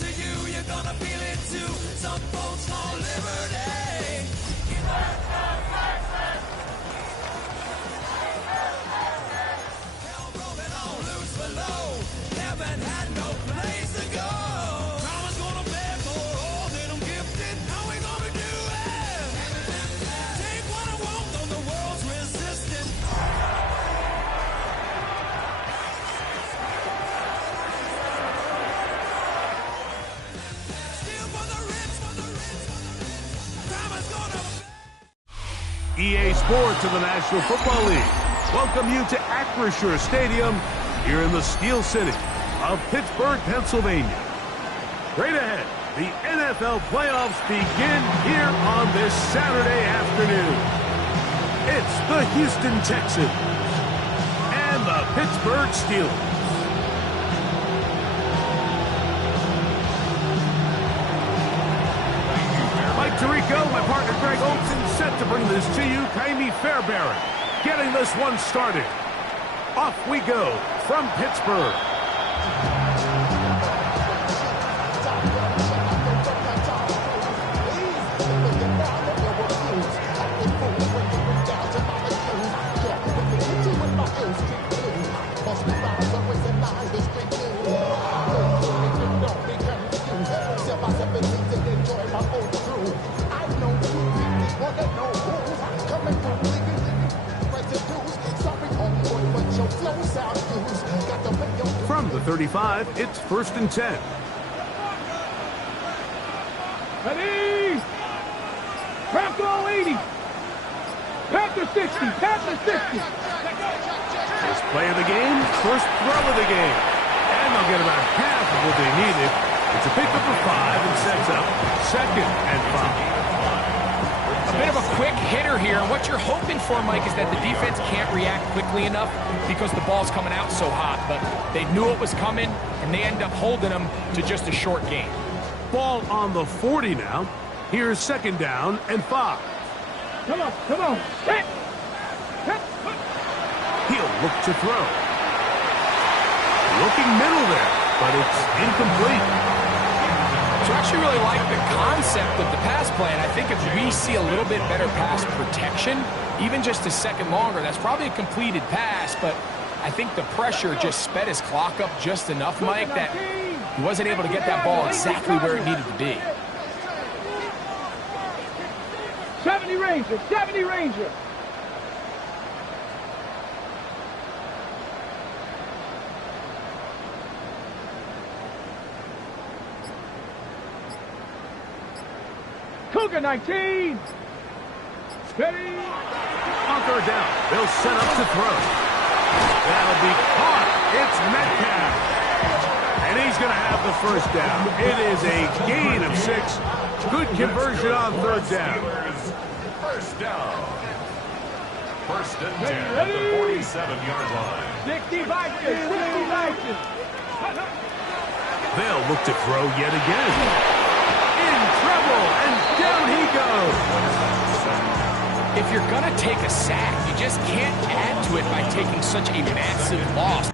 to you, you're gonna feel it too. Some folks call liberty. Hell rolling on loose below. Heaven had no place to go. Karma's gonna bear for all that I'm gifted. How we gonna do it? Take what I want, though the world's resistant. Steal for the rich, for the rich, for the rich. Karma's gonna EA Sports of the National Football League welcome you to Acrisure Stadium here in the Steel City of Pittsburgh, Pennsylvania. Straight ahead, the NFL playoffs begin here on this Saturday afternoon. It's the Houston Texans and the Pittsburgh Steelers. Mike Tirico, my partner Greg Olson, set to bring this to you. Kaimi Fairbairn getting this one started. Off we go from Pittsburgh. From the 35, it's 1st and 10. Ready? Crack all 80. Pack to 60. Pack to 60. First play of the game, first throw of the game. And they'll get about half of what they needed. It's a pickup of 5 and sets up 2nd and 5. A bit of a quick hitter here, and what you're hoping for, Mike, is that the defense can't react quickly enough because the ball's coming out so hot, but they knew it was coming, and they end up holding them to just a short game. Ball on the 40 now. Here's 2nd down and 5. Come on, come on. Hit. Hit. He'll look to throw. Looking middle there, but it's incomplete. So I actually really like the concept of the pass play, and I think if we see a little bit better pass protection, even just a second longer, that's probably a completed pass, but I think the pressure just sped his clock up just enough, Mike, that he wasn't able to get that ball exactly where it needed to be. 70 Ranger, 70 Ranger. Cougar 19. Ready? On 3rd down, they'll set up to throw. That'll be caught. It's Metcalf. And he's going to have the 1st down. It is a gain of 6. Good conversion on 3rd down. 1st down. 1st and 10 at the 47-yard line. 60 Vikings, 60 Vikings. They'll look to throw yet again. In trouble, and down he goes. If you're going to take a sack, you just can't add to it by taking such a massive loss.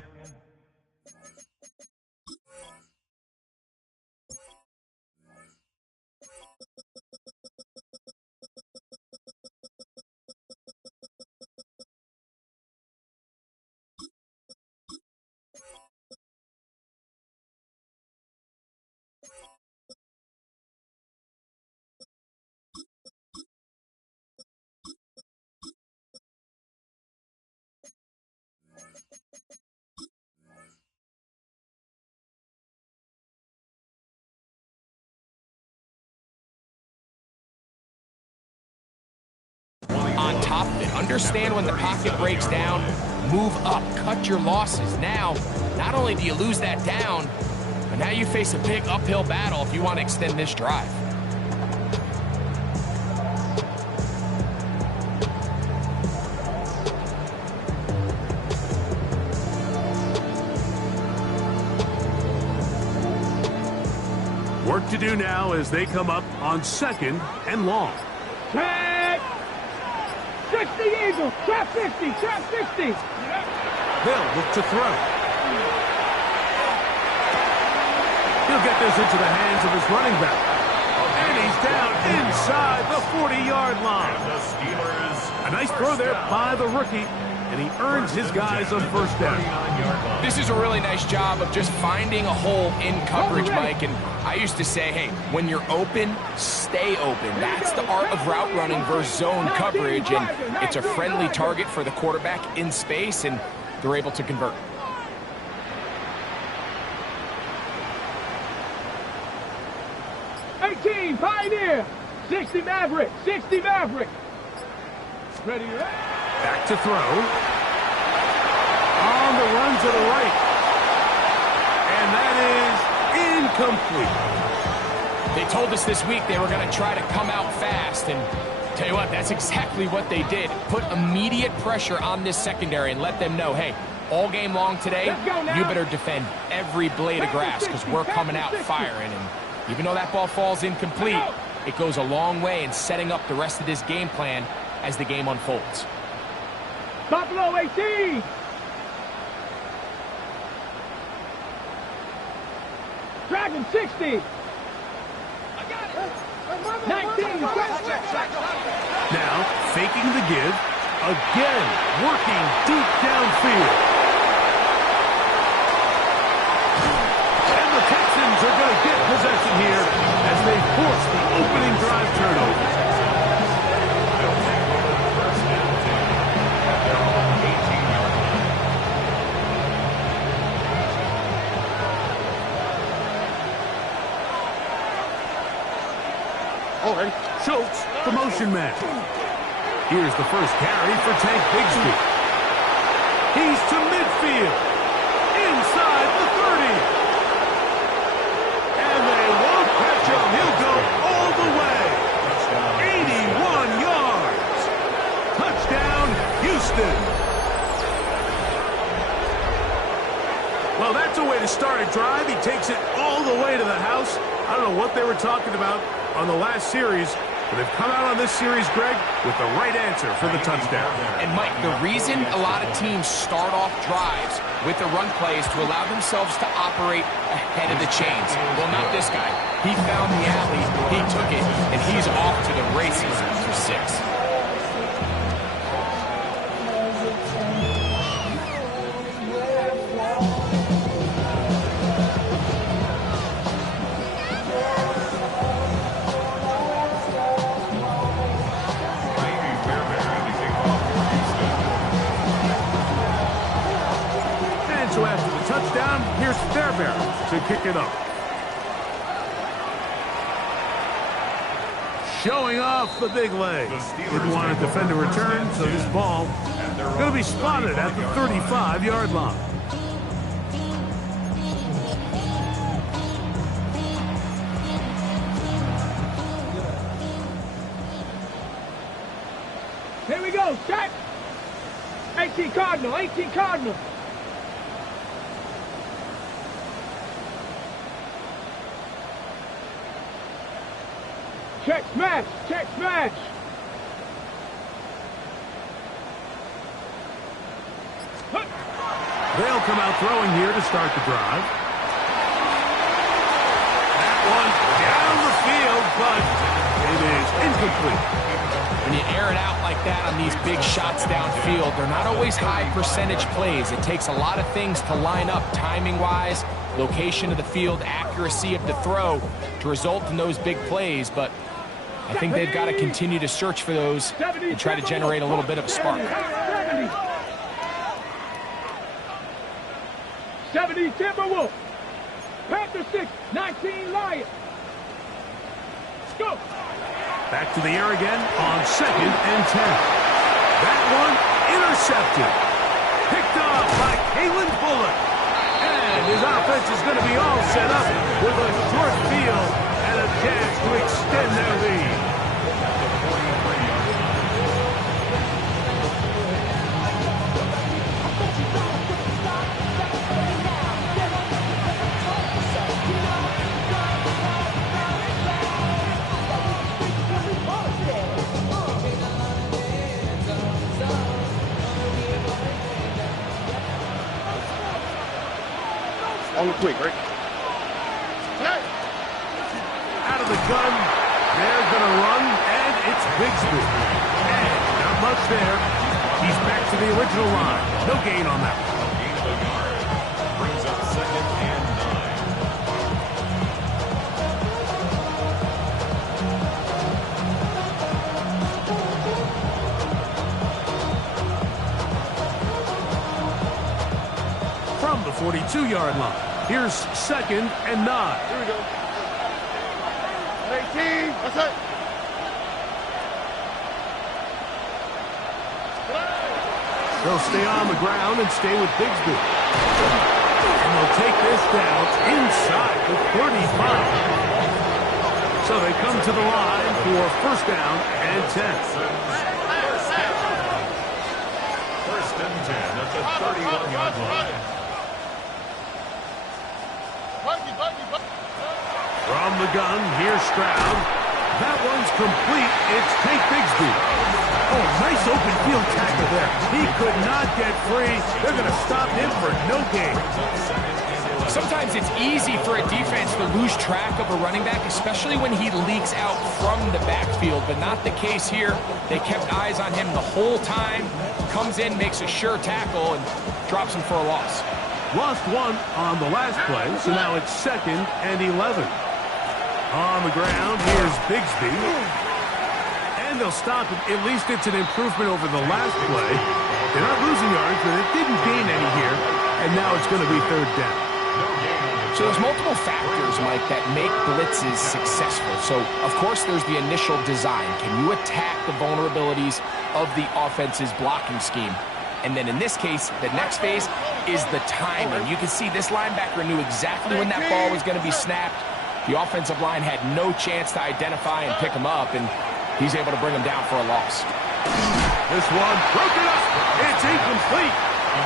On top of it, understand when the pocket breaks down, move up, cut your losses. Now, not only do you lose that down, but now you face a big uphill battle if you want to extend this drive. Work to do now as they come up on 2nd and long. Check. 60 Eagles. Trap 60. Trap 60. They'll look to throw. He'll get this into the hands of his running back. And he's down inside the 40-yard line. And the Steelers. A nice throw there by the rookie, and he earns his guys on first down. This is a really nice job of just finding a hole in coverage, Mike. And I used to say, hey, when you're open, stay open. That's the art of route running versus zone coverage. And it's a friendly target for the quarterback in space, and they're able to convert. Pioneer, 60 Maverick, 60 Maverick. Ready, Back to throw. On the run to the right. And that is incomplete. They told us this week they were going to try to come out fast, and tell you what, that's exactly what they did. Put immediate pressure on this secondary and let them know, hey, all game long today, you better defend every blade of grass because we're coming out firing. And even though that ball falls incomplete, it goes a long way in setting up the rest of this game plan as the game unfolds. Buffalo 18. Dragon 60. 19. Now, faking the give. Again, working deep downfield. And the Texans are going to get possession here as they force the opening drive turnover. They'll take over first and 10 at their own 18-yard line. Schultz, the motion man. Here's the first carry for Tank Bigsby. He's to midfield. Inside the 30. And they won't catch him. He'll go all the way. 81 yards. Touchdown, Houston. Well, that's a way to start a drive. He takes it all the way to the house. I don't know what they were talking about on the last series, but they've come out on this series, Greg, with the right answer for the touchdown. And, Mike, the reason a lot of teams start off drives with the run plays to allow themselves to operate ahead of the chains. Well, not this guy. He found the alley, he took it, and he's off to the races for 6. So after the touchdown, here's Fairbairn to kick it up. Showing off the big leg. Didn't want to defend a return, so this ball going to be spotted at the 35-yard line. Here we go, set. 18 Cardinal, 18 Cardinal. Check smash, check smash. They'll come out throwing here to start the drive. That one down the field, but it is incomplete. When you air it out like that on these big shots downfield, they're not always high percentage plays. It takes a lot of things to line up timing-wise, location of the field, accuracy of the throw to result in those big plays, but I think they've got to continue to search for those and try to generate a little bit of a spark. 70 Timberwolf. Panther 6, 19 Lions. Go. Back to the air again on 2nd and 10. That one intercepted. Picked up by Kalen Bullock. And his offense is going to be all set up with a short field and a chance to extend their lead. On the quick, right? of the gun. They're going to run, and it's Bigsby. And not much there. He's back to the original line. No gain on that one. Gain of a yard. Brings up 2nd and 9. From the 42-yard line, here's 2nd and 9. Here we go. 18. That's it. They'll stay on the ground and stay with Bigsby. And they'll take this down inside the 35. So they come to the line for 1st down and 10. 1st and 10 at the 31-yard line. From the gun, here's Stroud. That one's complete. It's Tate Bigsby. Oh, nice open field tackle there. He could not get free. They're going to stop him for no gain. Sometimes it's easy for a defense to lose track of a running back, especially when he leaks out from the backfield, but not the case here. They kept eyes on him the whole time. Comes in, makes a sure tackle, and drops him for a loss. Lost one on the last play, so now it's 2nd and 11. On the ground, here's Bigsby. And they'll stop it. At least it's an improvement over the last play. They're not losing yards, but it didn't gain any here. And now it's going to be 3rd down. So there's multiple factors, Mike, that make blitzes successful. So, of course, there's the initial design. Can you attack the vulnerabilities of the offense's blocking scheme? And then in this case, the next phase is the timing. You can see this linebacker knew exactly when that ball was going to be snapped. The offensive line had no chance to identify and pick him up, and he's able to bring him down for a loss. This one broken up. It's incomplete.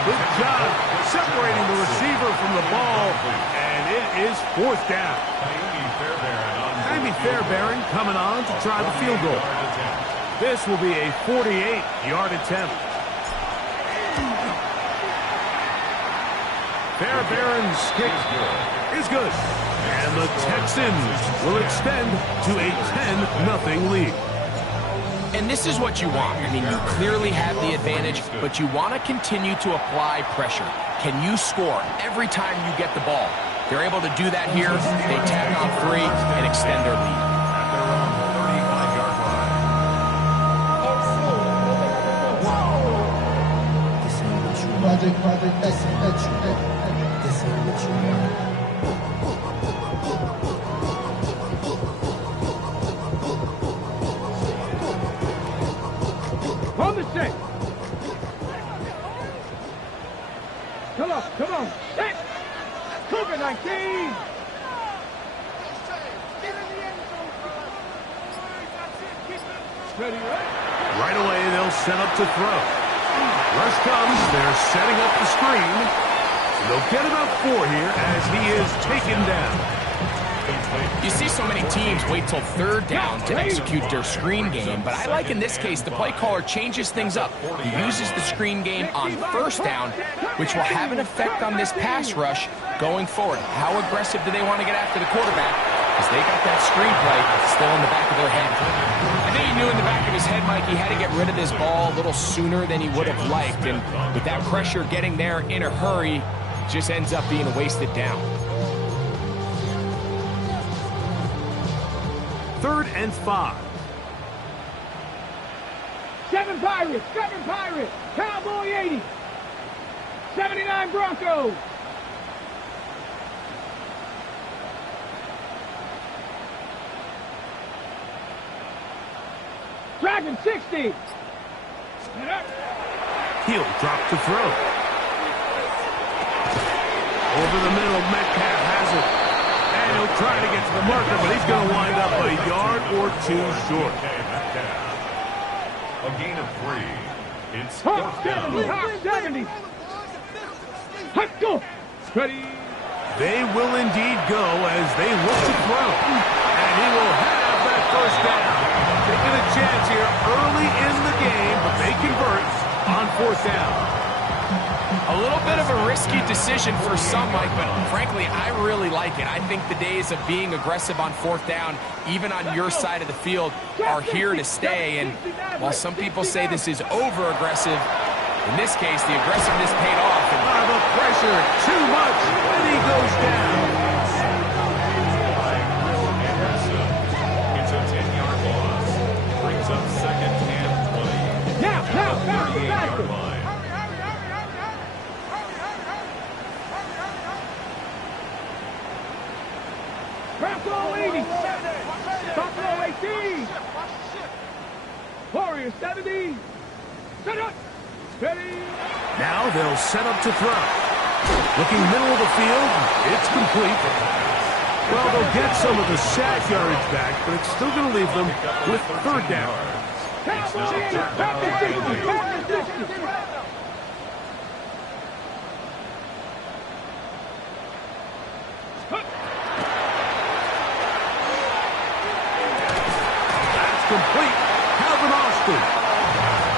Good job separating the receiver from the ball, and it is 4th down. Amy Fairbairn coming on to try the field goal. This will be a 48-yard attempt. Fairbairn's kick is good. And the Texans will extend to a 10-0 lead. And this is what you want. I mean, you clearly have the advantage, but you want to continue to apply pressure. Can you score every time you get the ball? They're able to do that here. They tack on 3 and extend their lead. At their own 35-yard On the set. Come on. Set. Cougar 19. Ready, right? Right away, they'll set up to throw. Rush comes. They're setting up the screen. They'll get about 4 here as he is taken down. You see so many teams wait till 3rd down to execute their screen game, but I like in this case the play caller changes things up. He uses the screen game on 1st down, which will have an effect on this pass rush going forward. How aggressive do they want to get after the quarterback? Because they got that screen play still in the back of their head. I think he knew in the back of his head, Mike, he had to get rid of this ball a little sooner than he would have liked, and with that pressure getting there in a hurry, just ends up being a wasted down. 3rd and 5. 7 Pirates. Cowboy 80. 79 Broncos. Dragon 60. He'll drop to throw. Over the middle, Metcalf has it. And he'll try to get to the marker, but he's going to wind up a yard or 2 short. A gain of 3. It's Hot 4th down. 70. Hot go. Ready. They will indeed go as they look to throw. And he will have that 1st down. Taking a chance here early in the game, but they convert on 4th down. A little bit of a risky decision for some, Mike, but frankly, I really like it. I think the days of being aggressive on fourth down, even on your side of the field, are here to stay. And while some people say this is over-aggressive, in this case, the aggressiveness paid off. And the pressure, too much, and he goes down. It's a 10-yard loss. Brings up second and 20. Now, faster. line. Bravo 80. Buffalo 18. Warrior 70. Set up. Ready. Now they'll set up to throw. Looking middle of the field, it's complete. Well, they'll get some of the sack yardage back, but it's still going to leave them with third down. Cowboy, back to 60. Back to 60. That's complete. Calvin Austin.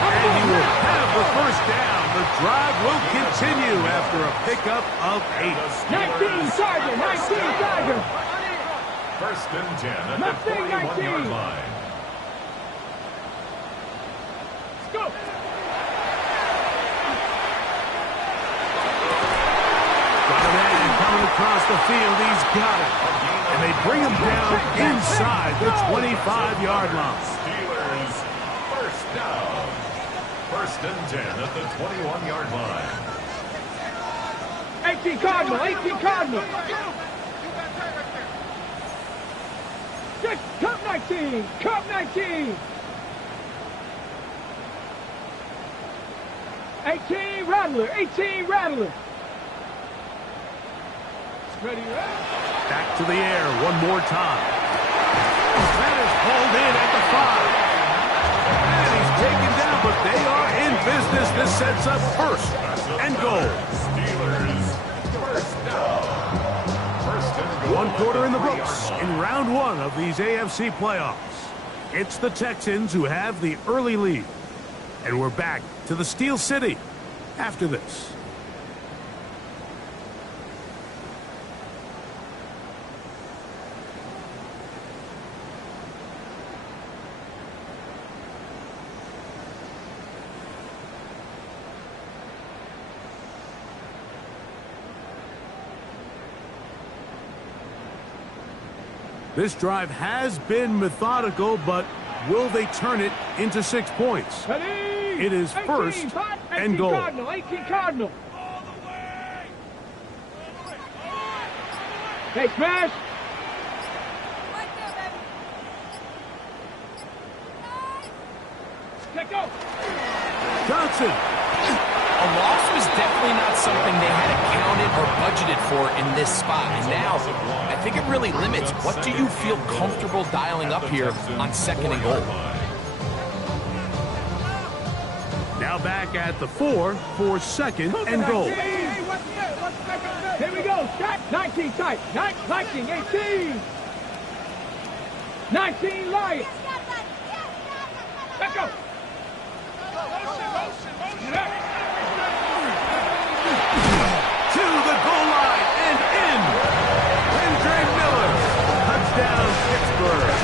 And he will have the first down. The drive will continue after a pickup of 8. 19 Tiger. 19 Tiger. First and 10 at the Mustang 41-yard 19. line. Let's go. Got a man coming across the field. He's got it. And they bring him down inside the 25-yard line. Steelers first down. First and 10 at the 21-yard line. 18 Cardinal. 18 Cardinal. Cup 19. Cup 19. 18 Rattler. 18 Rattler. Ready, Back to the air one more time. That is hauled in at the 5. And he's taken down, but they are in business. This sets up first and goal. Steelers first down. First and goal. 1 quarter in the books in round 1 of these AFC playoffs. It's the Texans who have the early lead. And we're back to the Steel City after this. This drive has been methodical, but will they turn it into 6 points? It is first and goal. 18 Cardinal. Hey, smash. Let go. Johnson. a loss was definitely not something they had accounted or budgeted for in this spot. And now, I think it really limits what do you feel comfortable dialing up here on second and goal. Now back at the 4 for second and goal. Here we go. Shot 19 tight. 19, 18. 19 Lions. Let's go. To the goal line and in. Andre Miller. Touchdown, Pittsburgh.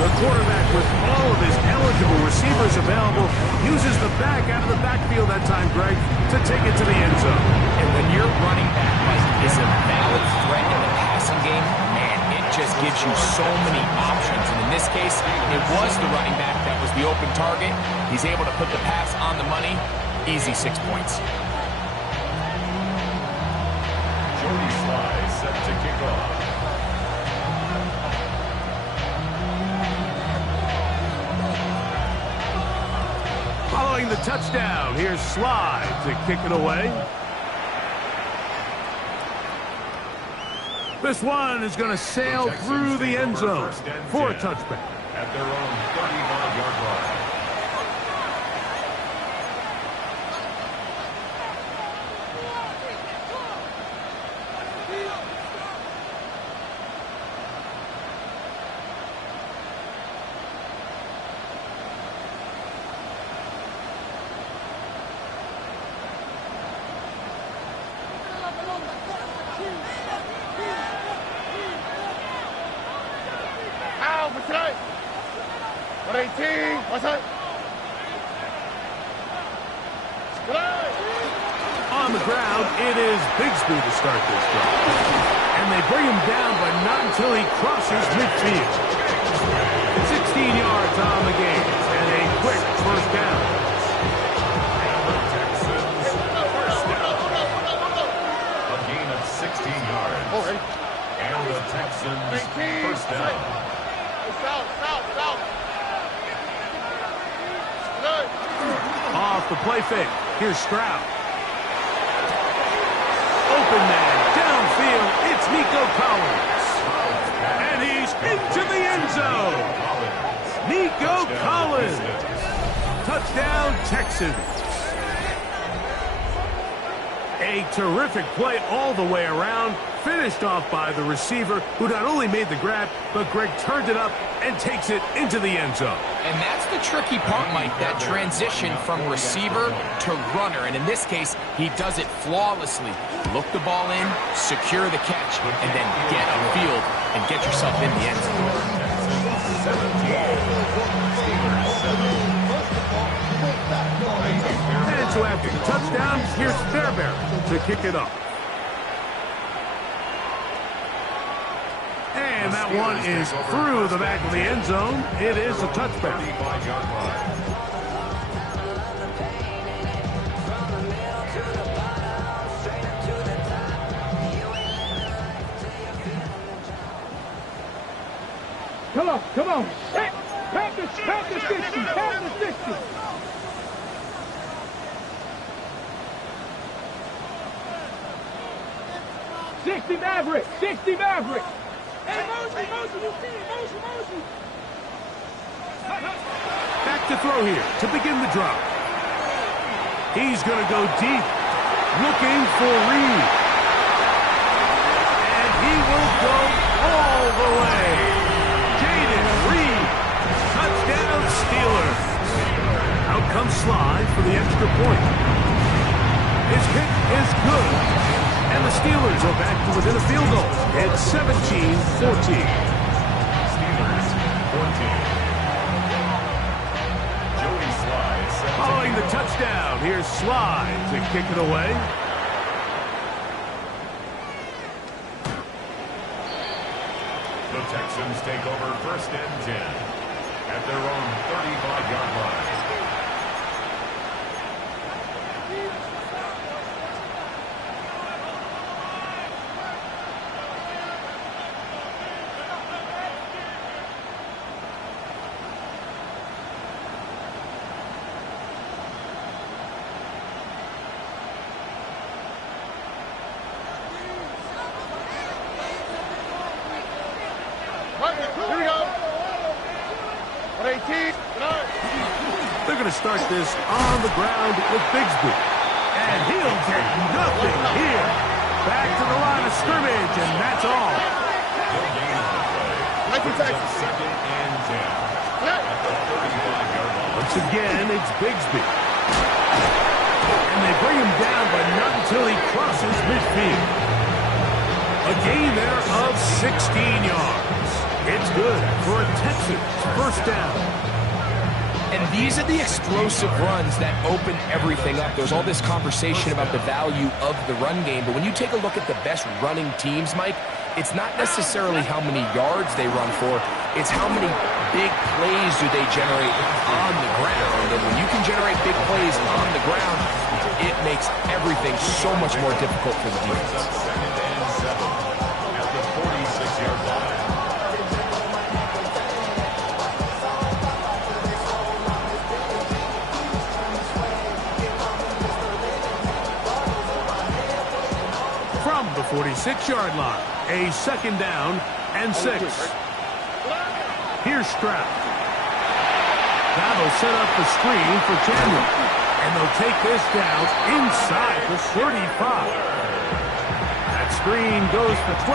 The quarterback, with all of his eligible receivers available, uses the back out of the backfield that time, Greg, to take it to the end zone. And when your running back is a valid threat in the passing game, man, it just gives you so many options. And in this case, it was the running back that was the open target. He's able to put the pass on the money. Easy 6 points. Jordy Sly set to kick off. Following the touchdown, here's Sly to kick it away. This one is going to sail through the end zone for a touchback. At their own 35-yard line. On the ground, it is Bigsby to start this drive. And they bring him down, but not until he crosses midfield. 16 yards on the game, and a quick first down. A gain of 16 yards. And the Texans first down. Off the play fake. Here's Stroud. Open man, downfield. It's Nico Collins. And he's into the end zone. Nico Collins. Touchdown, Texans. A terrific play all the way around. Finished off by the receiver, who not only made the grab, but Greg turned it up and takes it into the end zone. And that's the tricky part, Mike, that transition from receiver to runner. And in this case, he does it flawlessly. Look the ball in, secure the catch, and then get upfield and get yourself in the end zone. And so after the touchdown, here's Fairbairn to kick it off. And that one is through the back of the end zone. It is a touchback. Come on. Hey, pass the 60, pass the 60. Maverick, 60 Maverick. Hey, Mosley, you see it, Mosley. Back to throw here to begin the drop. He's going to go deep, looking for Reed. And he will go all the way. Jaden Reed, touchdown Steelers. Out comes Sly for the extra point. His kick is good. And the Steelers are back to within a field goal. It's 17-14. Steelers 14. Joey Sly. Following the touchdown, here's Sly to kick it away. The Texans take over first and 10 at their own 35-yard line. They're going to start this on the ground with Bigsby. And he'll take nothing here. Back to the line of scrimmage, and that's all. Second and 10 at the 35-yard line. Once again, it's Bigsby. And they bring him down, but not until he crosses midfield. A gain there of 16 yards. It's good for a Texans first down. And these are the explosive runs that open everything up. There's all this conversation about the value of the run game, but when you take a look at the best running teams, Mike, it's not necessarily how many yards they run for, it's how many big plays do they generate on the ground. And when you can generate big plays on the ground, it makes everything so much more difficult for the defense. Second and 7 at the 46-yard line. From the 46-yard line, a second down and 6. Here's Stroud. Now they'll set up the screen for Chandler. And they'll take this down inside the 35. That screen goes for 12.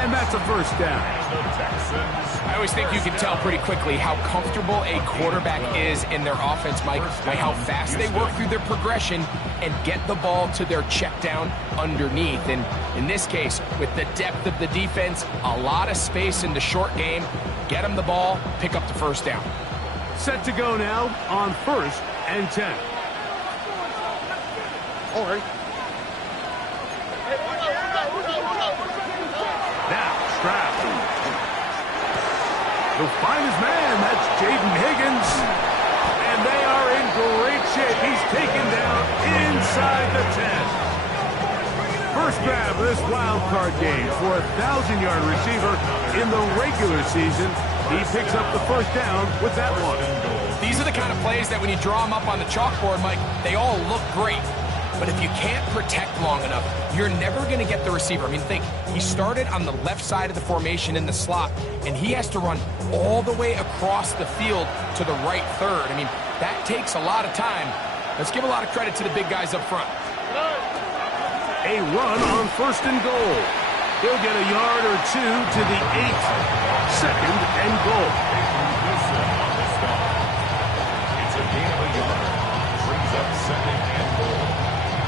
And that's a first down. The Texans. I always think you can tell pretty quickly how comfortable a quarterback is in their offense, Mike, by how fast they work through their progression and get the ball to their check down underneath. And in this case, with the depth of the defense, a lot of space in the short game, get them the ball, pick up the first down. Set to go now on 1st and 10. All right. Now, Stroud. He'll find his man. That's Jaden Higgins. And they are in great shape. He's taken down inside the 10. First grab of this wild card game for a 1,000-yard receiver in the regular season. He picks up the first down with that one. These are the kind of plays that when you draw them up on the chalkboard, Mike, they all look great. But if you can't protect long enough, you're never going to get the receiver. I mean, think, he started on the left side of the formation in the slot, and he has to run all the way across the field to the right third. I mean, that takes a lot of time. Let's give a lot of credit to the big guys up front. A run on 1st and goal. He'll get a yard or two to the 8. 2nd and goal. It's a gain of a yard. Brings up 2nd and goal.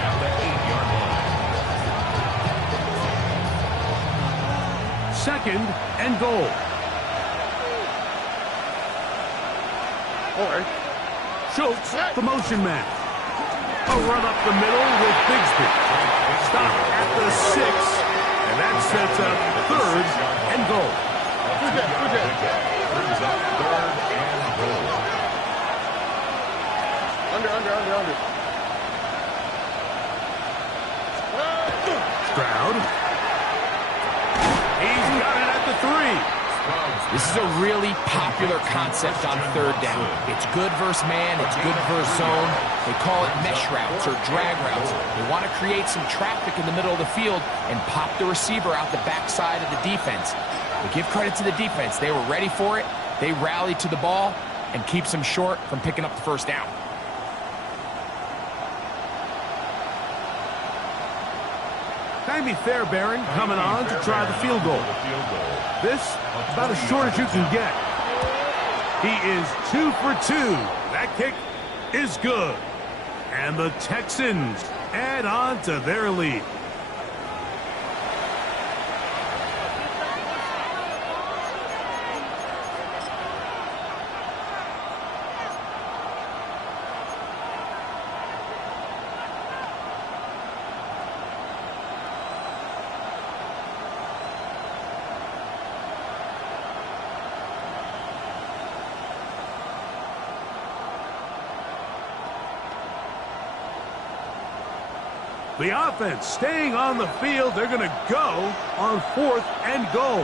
At the 8-yard line. 2nd and goal. All right. Schultz, the motion man. A run up the middle with Bigsby. Stop at the 6. And that sets up 3rd and goal. Brings up 3rd and goal. Under. Stroud. He's got it at the 3. This is a really popular concept on 3rd down. It's good versus man, it's good versus zone. They call it mesh routes or drag routes. They want to create some traffic in the middle of the field and pop the receiver out the backside of the defense. But give credit to the defense. They were ready for it. They rallied to the ball and keeps them short from picking up the first down. Timmy Fairbairn coming on to try the field goal. This, about as short as you can get. He is 2 for 2. That kick is good. And the Texans add on to their lead. The offense staying on the field. They're going to go on 4th and goal.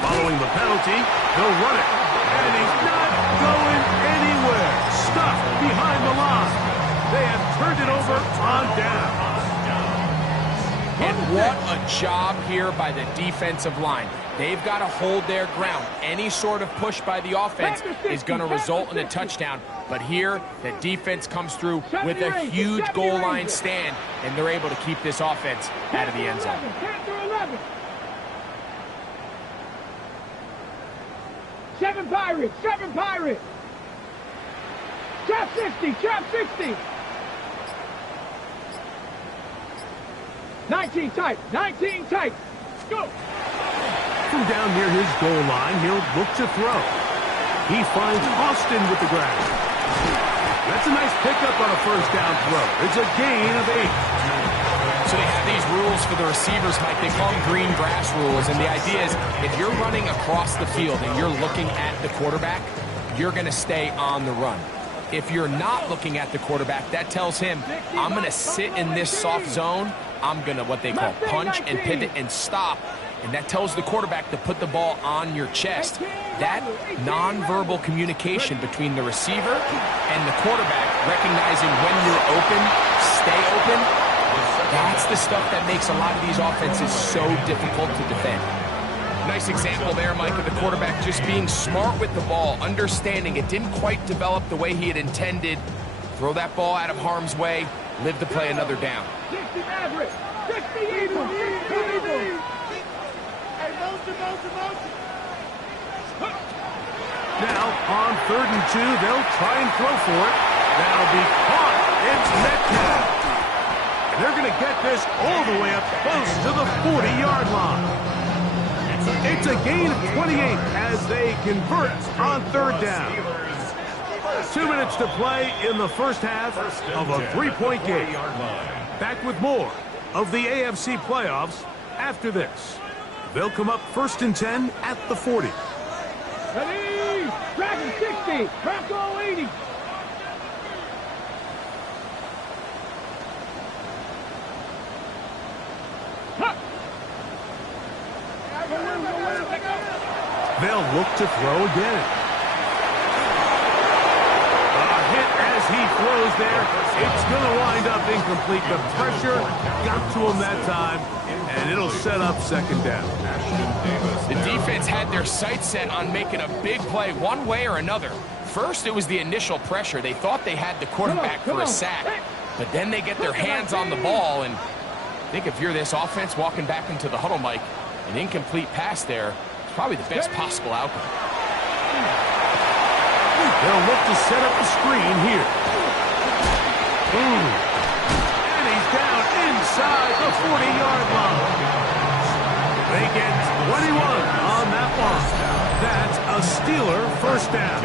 Following the penalty, he'll run it. And he's not going anywhere. Stuck behind the line. They have turned it over on down. And what a job here by the defensive line. They've got to hold their ground. Any sort of push by the offense is going to result in a touchdown. But here, the defense comes through with a huge goal line stand, and they're able to keep this offense out of the end zone. 7 Pirates, 7 Pirates. Trap 60, trap 60. 19 tight, 19 tight. Go. From down near his goal line, he'll look to throw. He finds Austin with the grab. That's a nice pickup on a first down throw. It's a gain of 8. So they have these rules for the receivers, Mike. They call them green grass rules. And the idea is if you're running across the field and you're looking at the quarterback, you're going to stay on the run. If you're not looking at the quarterback, that tells him, I'm going to sit in this soft zone. I'm going to, what they call, punch and pivot and stop. And that tells the quarterback to put the ball on your chest. That nonverbal communication between the receiver and the quarterback, recognizing when you're open, stay open, that's the stuff that makes a lot of these offenses so difficult to defend. Nice example there, Mike, of the quarterback just being smart with the ball, understanding it didn't quite develop the way he had intended. Throw that ball out of harm's way, live to play another down. 60 average. 60 even. Hey, motion. Now, on 3rd and 2, they'll try and throw for it. That'll be caught. It's Metcalf. And they're going to get this all the way up close to the 40-yard line. It's a gain of 28 as they convert on 3rd down. 2 minutes to play in the first half of a 3-point game. Back with more of the AFC playoffs after this. They'll come up 1st and 10 at the 40. Ready? Dragon 60. Bronco 80. They'll look to throw again. A hit as he throws there. It's going to wind up incomplete. The pressure got to him that time, and it'll set up 2nd down. The defense had their sights set on making a big play one way or another. First, it was the initial pressure. They thought they had the quarterback for a sack, but then they get their hands on the ball, and I think if you're this offense walking back into the huddle, Mike, an incomplete pass there is probably the best possible outcome. They'll look to set up the screen here. And he's down inside the 40-yard line. They get 21 on that one. That's a Steeler 1st down.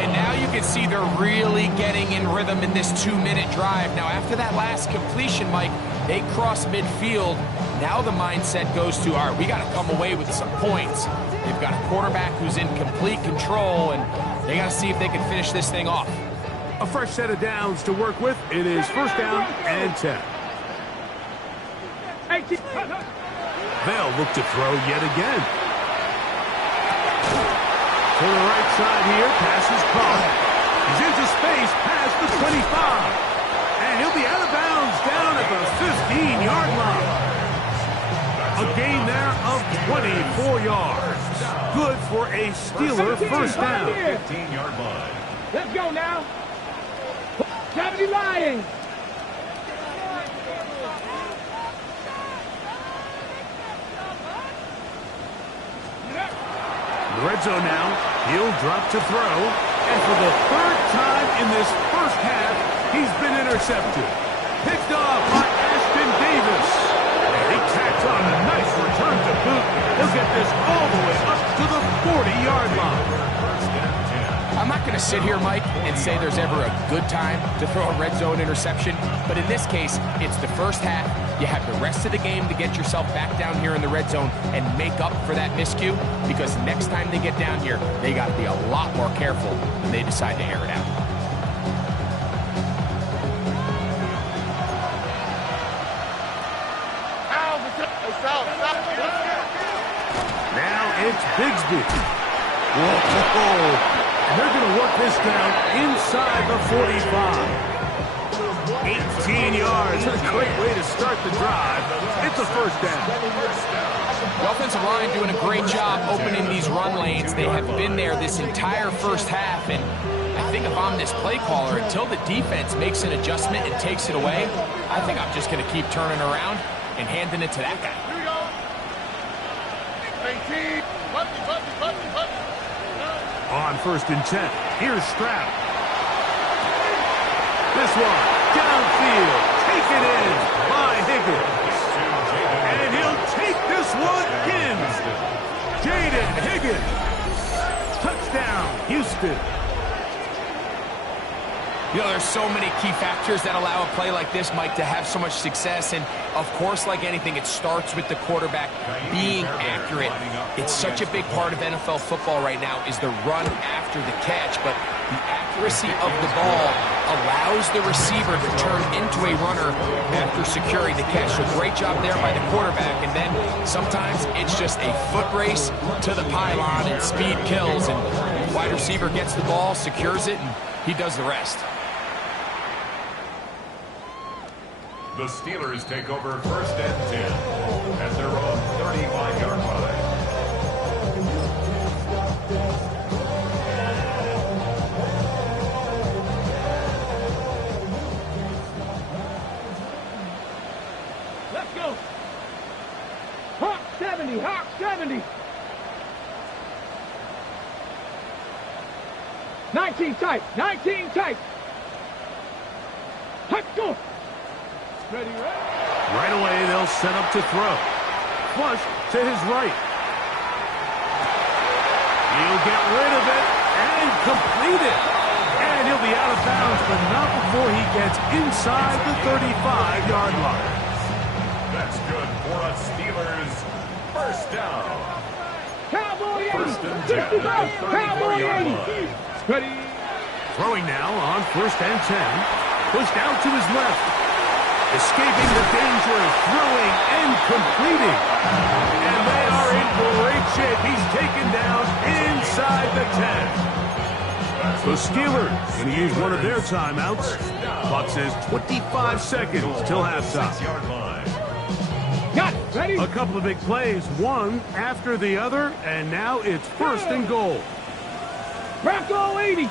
And now you can see they're really getting in rhythm in this 2-minute drive. Now, after that last completion, Mike, they cross midfield. Now the mindset goes to, all right, we got to come away with some points. They've got a quarterback who's in complete control, and they got to see if they can finish this thing off. A fresh set of downs to work with. It is 1st down and 10. They'll look to throw yet again. To the right side here, pass is caught. He's into space past the 25. And he'll be out of bounds down at the 15-yard line. A gain there of 24 yards. Good for a Steeler 1st down. 15-yard line. Let's go now. 70 Lions. Red zone now. He'll drop to throw. And for the 3rd time in this first half, he's been intercepted. Picked off by Ashton Davis. And he tacks on a nice return to boot. He'll get this all the way up to the 40-yard line. I'm not going to sit here, Mike, and say there's ever a good time to throw a red zone interception. But in this case, it's the first half. You have the rest of the game to get yourself back down here in the red zone and make up for that miscue, because next time they get down here, they got to be a lot more careful when they decide to air it out. Now it's Bigsby. Whoa. And they're going to work this down inside the 45. 18 yards. A great way to start the drive. It's a 1st down. The offensive line doing a great job opening these run lanes. They have been there this entire first half, and I think if I'm this play caller, until the defense makes an adjustment and takes it away, I think I'm just going to keep turning around and handing it to that guy. On 1st and 10, here's Stroud. This one, downfield, taken in by Higgins. And he'll take this one in. Jaden Higgins. Touchdown, Houston. You know, there's so many key factors that allow a play like this, Mike, to have so much success. And, of course, like anything, it starts with the quarterback being accurate. It's such a big part of NFL football right now is the run after the catch. But the accuracy of the ball allows the receiver to turn into a runner after securing the catch. So great job there by the quarterback. And then sometimes it's just a foot race to the pylon and speed kills. And the wide receiver gets the ball, secures it, and he does the rest. The Steelers take over 1st and 10 at their own 35-yard line. ready, Hawk 70. 19 tight, 19 tight. Hot, go. Ready, ready. Right away, they'll set up to throw. Flush to his right. He'll get rid of it and complete it. And he'll be out of bounds, but not before he gets inside the 35-yard line. That's good for a Steelers first down. Cowboy 80. First and 10 at the Cowboy 34-yard 80. line. Ready. Throwing now on 1st and 10. Pushed out to his left. Escaping the danger, throwing and completing. And they are in great shape. He's taken down inside the 10. The Steelers going to use one of their timeouts. Clock says 25 seconds till halftime. 6-yard line. Got it. Ready. A couple of big plays, one after the other, and now it's 1st and goal. Bronco 80.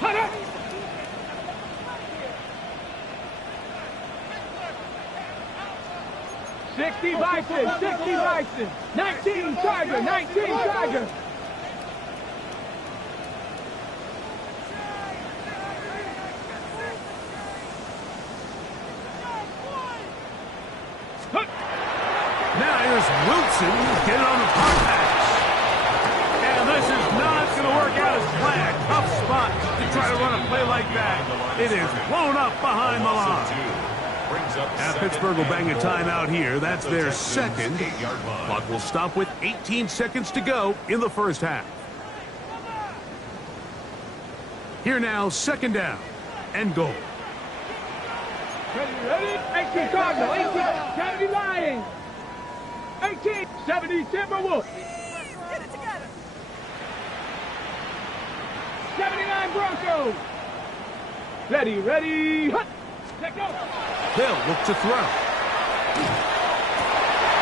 Hot up. 60 Bison, 60 Bison, 19 Tiger, 19 Tiger. Now here's Wilson getting on the punt pass. And this is not going to work out as planned. Tough spot to try to run a play like that. It is blown up behind the line. Now Pittsburgh will bang a timeout here. That's their second. Clock will stop with 18 seconds to go in the first half. Here now, 2nd down and goal. Ready? 18 Cardinal, 18 70 Lions, 18 70 Timberwolves, 79 Broncos. Ready, ready, hut. Let go. They'll look to throw.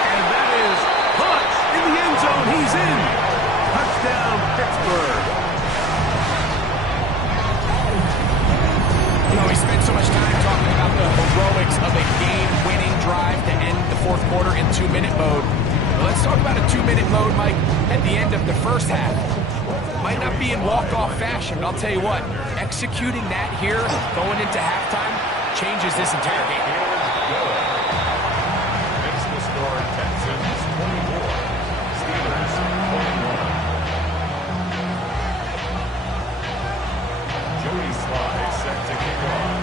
And that is caught in the end zone. He's in. Touchdown, Pittsburgh. You know, we spent so much time talking about the heroics of a game-winning drive to end the 4th quarter in 2-minute mode. Well, let's talk about a 2-minute mode, Mike, at the end of the first half. Might not be in walk-off fashion, but I'll tell you what, executing that here, going into halftime, changes this entire game. Makes the score Texans 24, Steelers 21. Joey Sly set to kick off.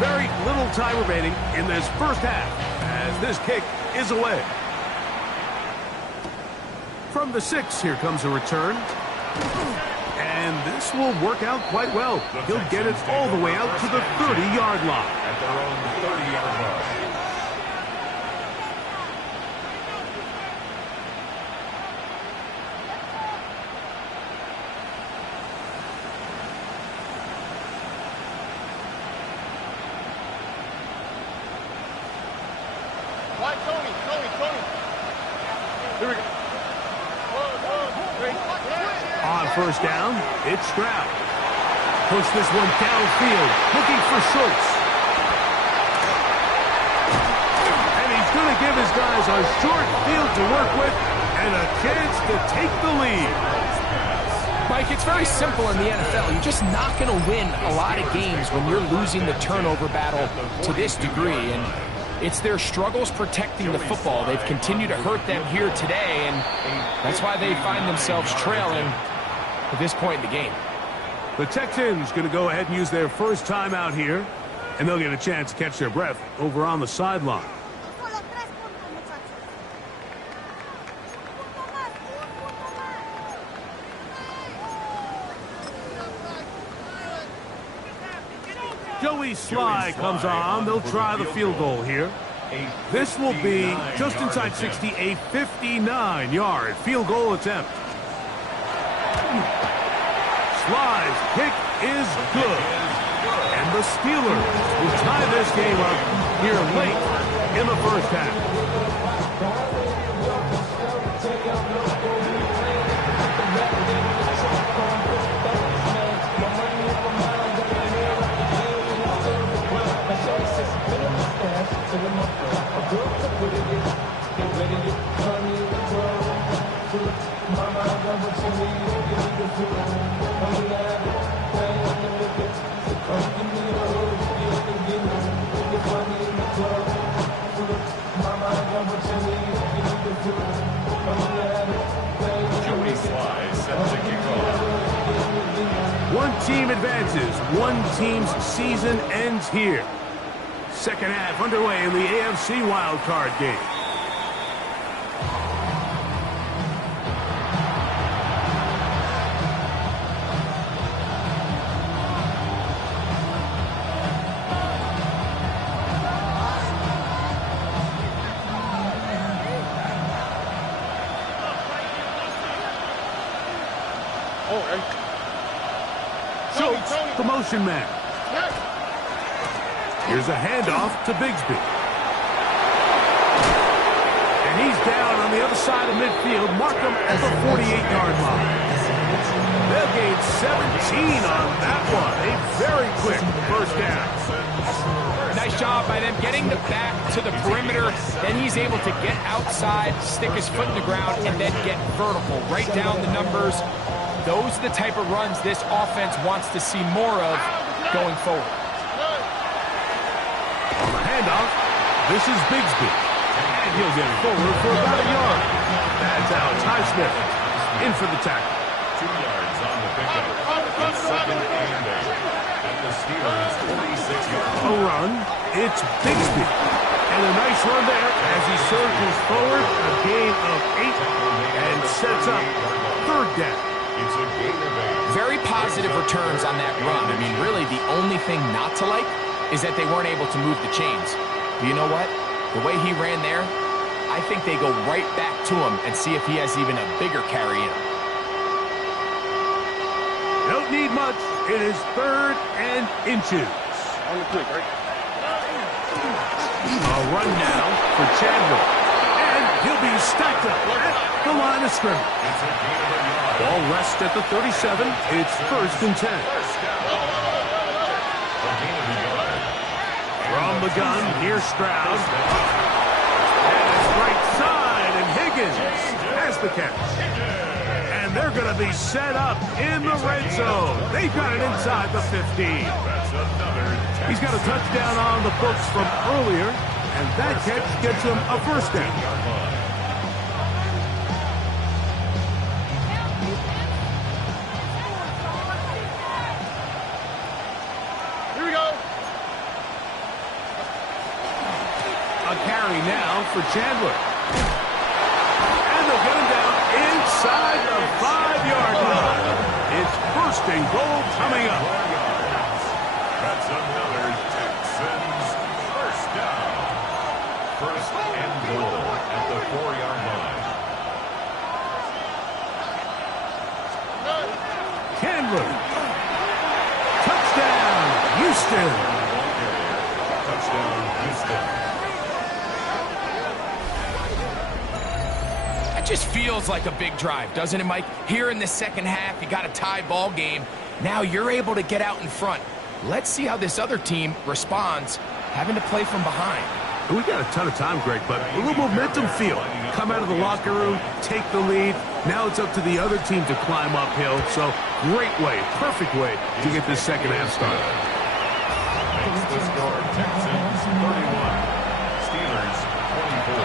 Very little time remaining in this first half as this kick is away. From the 6, here comes a return. And this will work out quite well. He'll get it all the way out to the 30-yard line. At their own 30-yard line. Why, Tony? Here we go. On 1st down, it's Stroud. Push this one downfield, looking for Schultz. And he's going to give his guys a short field to work with and a chance to take the lead. Mike, it's very simple in the NFL. You're just not going to win a lot of games when you're losing the turnover battle to this degree. And it's their struggles protecting the football. They've continued to hurt them here today, and that's why they find themselves trailing at this point in the game. The Texans going to go ahead and use their first timeout here, and they'll get a chance to catch their breath over on the sideline. Joey Sly comes on. They'll try the field goal here. This will be just inside 60, a 59-yard field goal attempt. Sly's kick is good. And the Steelers will tie this game up here late in the first half. Joey Sly set to kick off. One team advances. One team's season ends here. Second half underway in the AFC wildcard game. Schultz, the motion man. Here's a handoff to Bigsby. And he's down on the other side of midfield. Mark him at the 48-yard line. They'll gain 17 on that one. A very quick first down. Nice job by them getting the back to the perimeter. Then he's able to get outside, stick his foot in the ground, and then get vertical. Right down the numbers. Those are the type of runs this offense wants to see more of going forward. On the handoff, this is Bigsby. And he'll get forward for about a yard. That's Alex Highsmith in for the tackle. 2 yards on the pickup. It's second and 8. At the Steelers' 46-yard A run, it's Bigsby. And a nice run there as he surges forward, a gain of 8, and sets up third down. It's a gain of 8. Very positive returns on that run. I mean, really, the only thing not to like is that they weren't able to move the chains. But you know what? The way he ran there, I think they go right back to him and see if he has even a bigger carry in him. Don't need much. It is third and inches. On the click, right? A run now for Chandler. And he'll be stacked up at the line of scrimmage. It's a gain of a yard. Ball rests at the 37. It's first and 10. First down. A gain of a yard. From the gun, here's Stroud. And it's right side, and Higgins has the catch. And they're going to be set up in the red zone. They've got it inside the 15. That's another He's got a touchdown on the books from earlier, and that catch gets him a first down. Here we go. A carry now for Chandler. And they'll get him down inside the 5-yard line. It's first and goal coming up. That's another Texans first down. First and goal at the 4-yard line. Chandler. Touchdown, Houston. Touchdown, Houston. That just feels like a big drive, doesn't it, Mike? Here in the second half, you got a tie ball game. Now you're able to get out in front. Let's see how this other team responds, having to play from behind. We got a ton of time, Greg, but a little momentum feel. Come out of the locker room, take the lead. Now it's up to the other team to climb uphill. So great way, perfect way to get this second half started. Makes the score Texans 31. Steelers 24.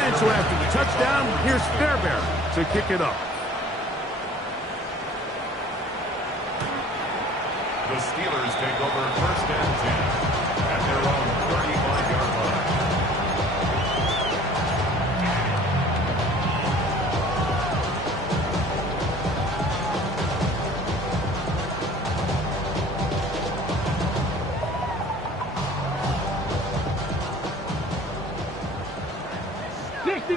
And so after the touchdown, here's Fairbairn to kick it up. The Steelers take over first and 10 at their own 35-yard line.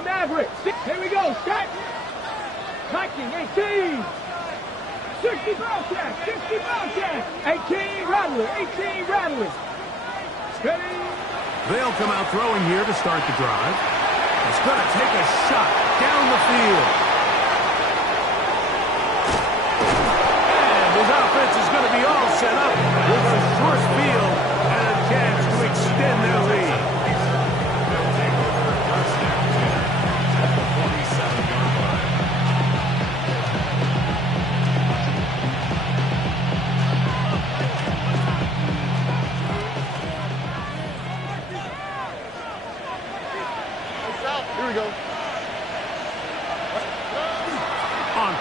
Maverick. Here we go. Set. 19, 18. 60 Bellcat. 60 Bellcat. 18 Rattler. 18 Rattler. Ready. They'll come out throwing here to start the drive. It's going to take a shot down the field. And his offense is going to be all set up with a short field and a chance to extend their lead. They'll take over first and 10 at the 47-yard line.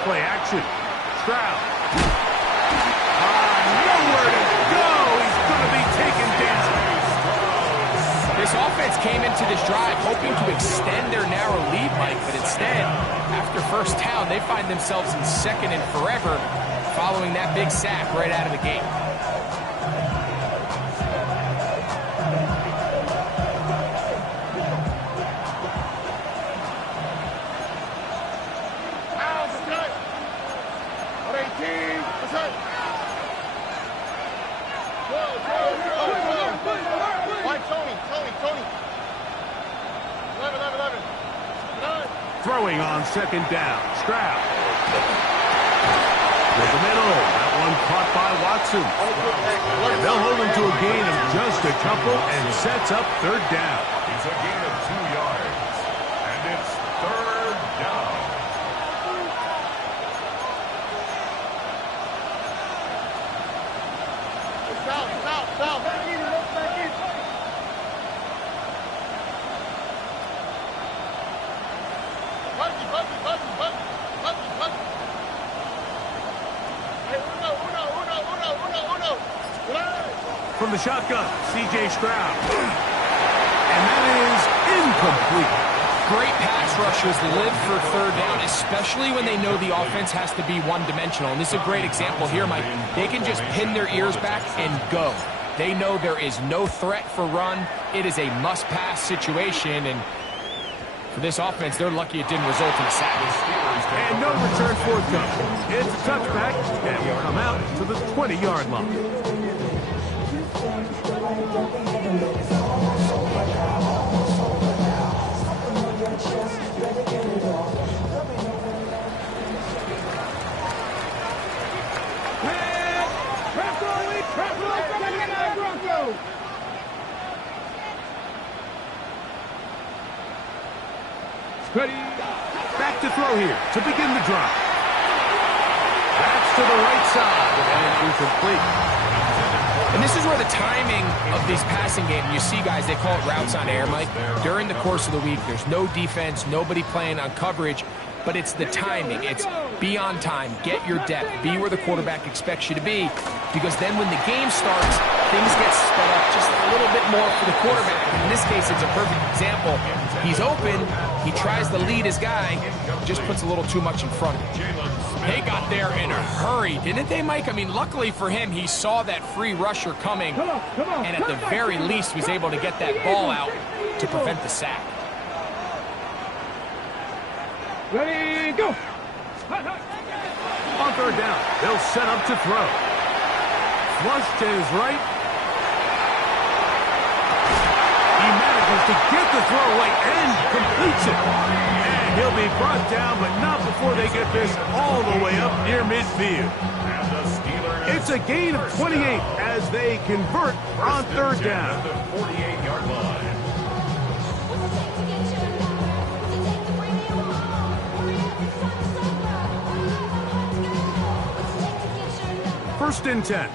play action. Stroud. Nowhere to go. He's going to be taken down. This offense came into this drive hoping to extend their narrow lead, Mike, but instead, after first down, they find themselves in second and forever following that big sack right out of the gate. Throwing on second down. Stroud. With the middle. That one caught by Watson. And they'll hold him to a gain of just a couple and sets up third down. It's a gain of 2 yards. And it's third down. South. From the shotgun, C.J. Stroud. And that is incomplete. Great pass rushers live for third down, especially when they know the offense has to be one-dimensional. And this is a great example here, Mike. They can just pin their ears back and go. They know there is no threat for run. It is a must-pass situation, and for this offense, they're lucky it didn't result in a sack. And no return forthcoming. It's a touchback, and will come out to the 20-yard line. Ready. Back to throw here to begin the drive. That's to the right side and incomplete. And this is where the timing of these passing games, you see guys, they call it routes on air, Mike. During the course of the week, there's no defense, nobody playing on coverage, but it's the timing. It's be on time, get your depth, be where the quarterback expects you to be, because then when the game starts, things get sped up just a little bit more for the quarterback. In this case, it's a perfect example. He's open, he tries to lead his guy, just puts a little too much in front of him. They got there in a hurry, didn't they, Mike? I mean, luckily for him, he saw that free rusher coming, and at the very least was able to get that ball out to prevent the sack. Ready, go! On third down, they'll set up to throw. Flush to his right. He manages to get the throw away and completes it. And he'll be brought down, but not before they get this all the way up near midfield. It's a gain of 28 as they convert on third down. The 48-yard line. First and 10.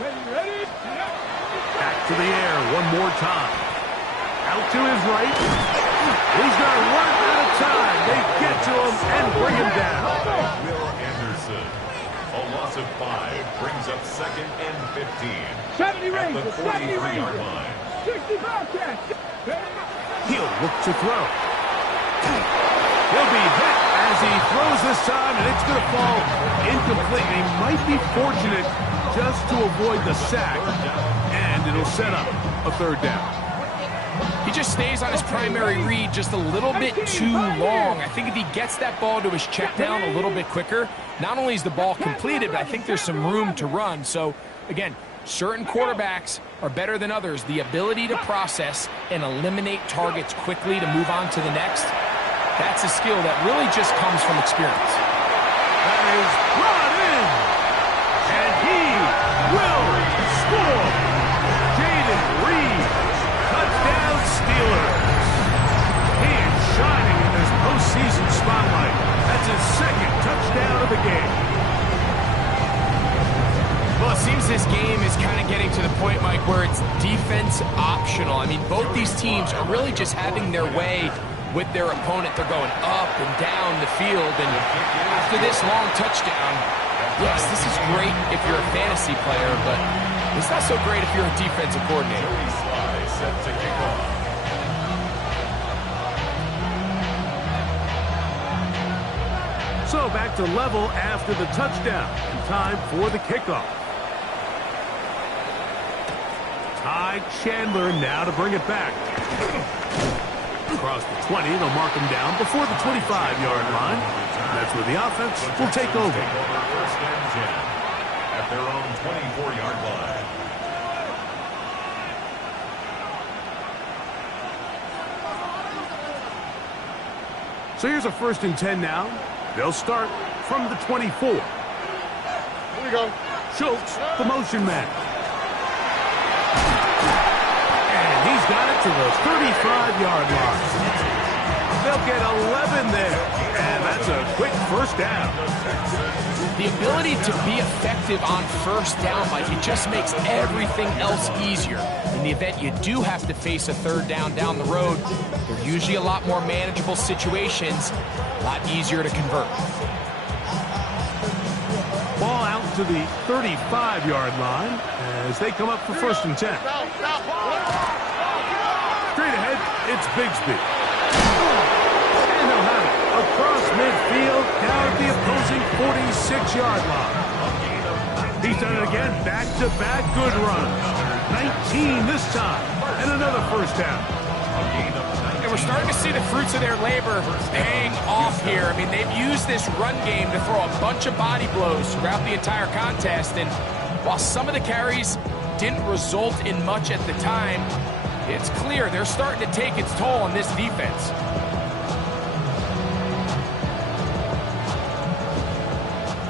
Ready? Back to the air one more time. Out to his right. He's going to run out of time. They get to him and bring him down. Will Anderson. A loss of 5 brings up second and 15. 70 At the range, 70 43-yard range. line. 65 catch. He'll look to throw. He'll be hit as he throws this time, and it's going to fall incomplete. They might be fortunate just to avoid the sack, and it'll set up a third down. He just stays on his primary read just a little bit too long. I think if he gets that ball to his check down a little bit quicker, not only is the ball completed, but I think there's some room to run. So, again, certain quarterbacks are better than others. The ability to process and eliminate targets quickly to move on to the next, that's a skill that really just comes from experience. That is brought in, and he will score. Jaden Reed, touchdown Steelers. He is shining in this postseason spotlight. That's his second touchdown of the game. Well, it seems this game is kind of getting to the point, Mike, where it's defense optional. I mean, both these teams are really just having their way with their opponent. They're going up and down the field, and after this long touchdown, yes, this is great if you're a fantasy player, but it's not so great if you're a defensive coordinator. Set to kick off. So back to level after the touchdown. And time for the kickoff. Ty Chandler now to bring it back. Across the 20, they'll mark him down before the 25-yard line. That's where the offense will take over. First and 10 at their own 24-yard line. So here's a 1st and 10 now. They'll start from the 24. Here we go. Schultz, the motion man. And he's got it to the 35-yard line. They'll get 11 there. And that's a quick first down. The ability to be effective on first down, Mike, it just makes everything else easier. In the event you do have to face a 3rd down the road, they're usually a lot more manageable situations, a lot easier to convert. Ball out to the 35-yard line as they come up for 1st and 10. Straight ahead, it's Bigsby. And he'll have it across midfield, down at the opposing 46-yard line. He's done it again, back-to-back good runs. 19 this time, and another first down. And we're starting to see the fruits of their labor paying off here. I mean, they've used this run game to throw a bunch of body blows throughout the entire contest, and while some of the carries didn't result in much at the time, it's clear they're starting to take its toll on this defense.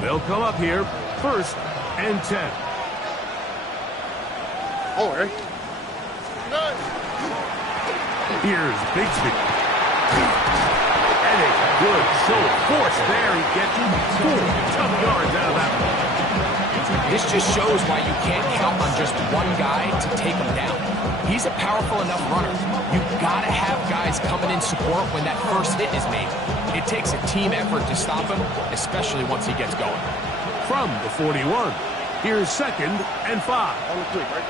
They'll come up here, 1st and 10. Oh, hey. Here's Bigsby. And a good show of force there. He gets 4 tough yards out of that one. This just shows why you can't count on just one guy to take him down. He's a powerful enough runner. You've got to have guys coming in support when that first hit is made. It takes a team effort to stop him, especially once he gets going. From the 41, here's 2nd and 5. On the 3, right?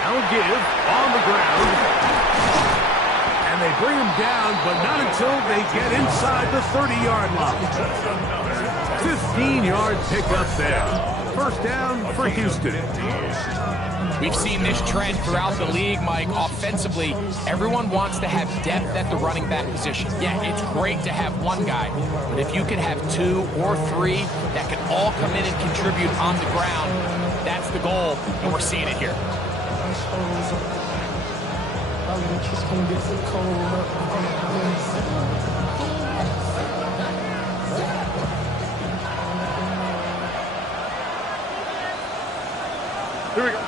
They'll give on the ground. And they bring him down, but not until they get inside the 30-yard line. 15-yard pickup there. First down for Houston. We've seen this trend throughout the league, Mike. Offensively, everyone wants to have depth at the running back position. Yeah, it's great to have one guy, but if you can have 2 or 3 that can all come in and contribute on the ground, that's the goal, and we're seeing it here. Here we go.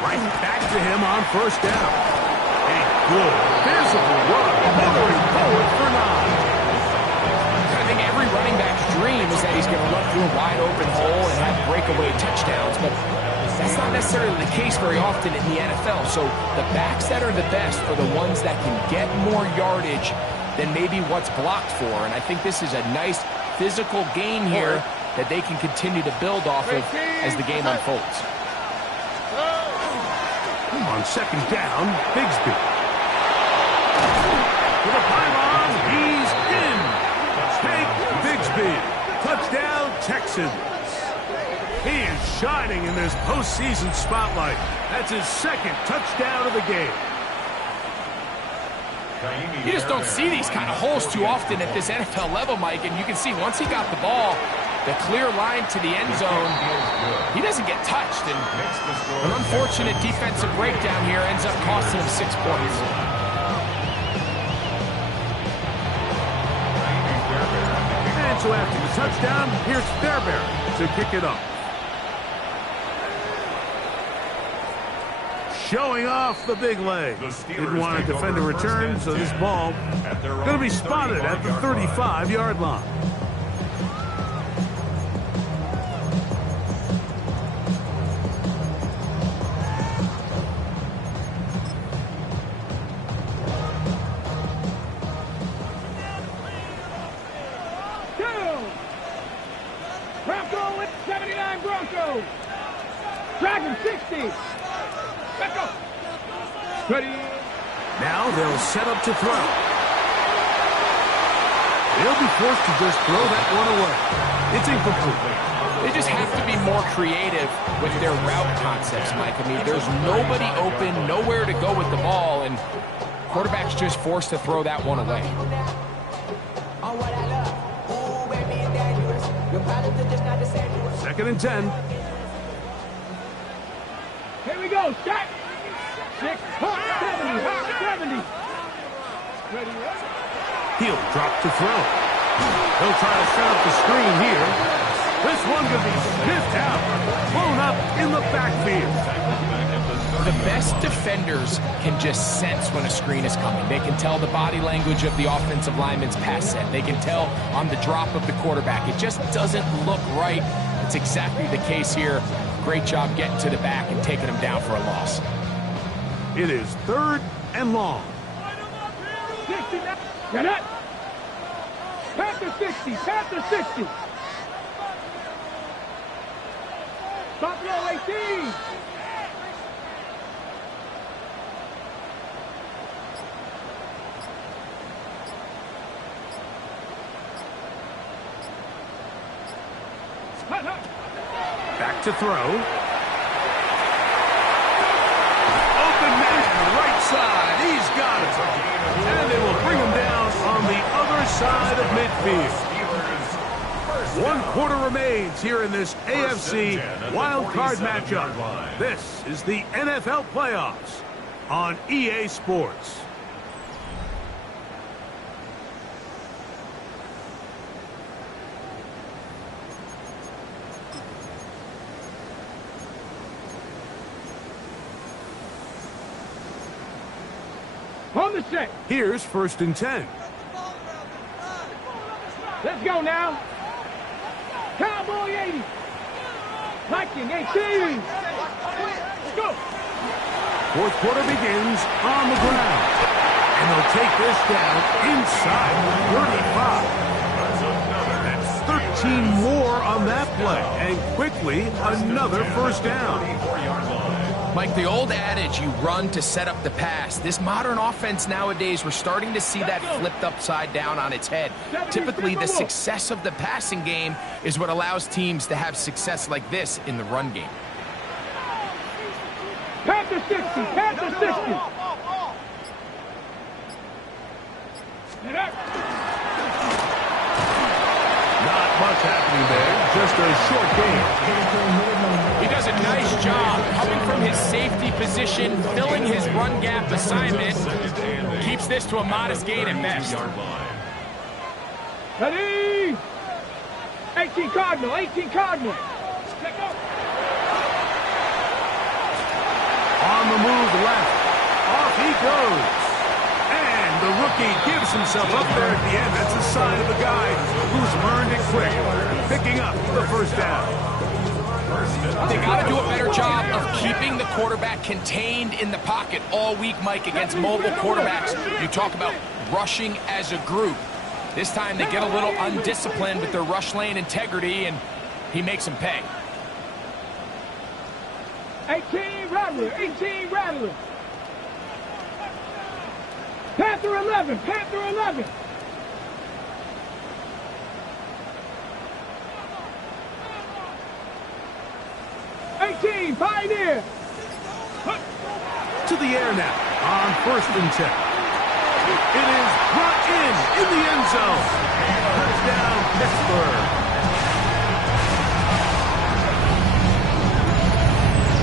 Right back to him on first down. A good physical run, motoring forward for 9. I think every running back's dream is that he's going to run through a wide open hole and have breakaway touchdowns, but that's not necessarily the case very often in the NFL. So the backs that are the best are the ones that can get more yardage than maybe what's blocked for, and I think this is a nice physical gain here that they can continue to build off of as the game unfolds. On 2nd down, Bigsby. To the pylon, he's in. Take Bigsby. Touchdown, Texans. He is shining in this postseason spotlight. That's his 2nd touchdown of the game. You just don't see these kind of holes too often at this NFL level, Mike, and you can see once he got the ball, the clear line to the end zone, he doesn't get touched, and an unfortunate defensive breakdown here ends up costing him 6 points. And so after the touchdown, here's Fairbairn to kick it off. Showing off the big leg. Didn't want to defend a return, so this ball going to be spotted at the 35-yard line. Ready. Now they'll set up to throw. They'll be forced to just throw that one away. It's incomplete. They just have to be more creative with their route concepts, Mike. I mean, there's nobody open, nowhere to go with the ball, and quarterback's just forced to throw that one away. Second and 10. Here we go. Shot. 6, hot 70, hot 70. Ready. He'll drop to throw. He'll try to set up the screen here. This one could be sniffed out, blown up in the backfield. The best defenders can just sense when a screen is coming. They can tell the body language of the offensive lineman's pass set. They can tell on the drop of the quarterback. It just doesn't look right. It's exactly the case here. Great job getting to the back and taking him down for a loss. It is 3rd and long. 69. Get it. Panther 60. Panther 60. Buffalo 18. Back to throw. Open man, right side. He's got it. And they will bring him down on the other side of midfield. 1 quarter remains here in this AFC wild card matchup. This is the NFL playoffs on EA Sports. On the set. Here's 1st and 10. Let's go now. Cowboy 80. Viking 18. Let's go. 4th quarter begins on the ground. And they'll take this down inside the 35. That's 13 more on that play. And quickly, another 1st down. Mike, the old adage, you run to set up the pass. This modern offense nowadays, we're starting to see that flipped upside down on its head. Typically, the success of the passing game is what allows teams to have success like this in the run game. Panther 60. Panther 60. Not much happening there. Just a short game. He does a nice job coming from his safety position, filling his run gap assignment. Keeps this to a modest gain at best. Ready. 18 Cardinal. 18 Cardinal. On the move left. Off he goes. And the rookie gives himself up there at the end. That's a sign of a guy who's learned it quick. Picking up the 1st down. They got to do a better job of keeping the quarterback contained in the pocket all week, Mike, against mobile quarterbacks. You talk about rushing as a group. This time they get a little undisciplined with their rush lane integrity, and he makes them pay. 18 Rattler. 18 Rattler. Panther 11. Panther 11. Pioneer. To the air now on 1st and 10. It is brought in the end zone. Touchdown, Pittsburgh.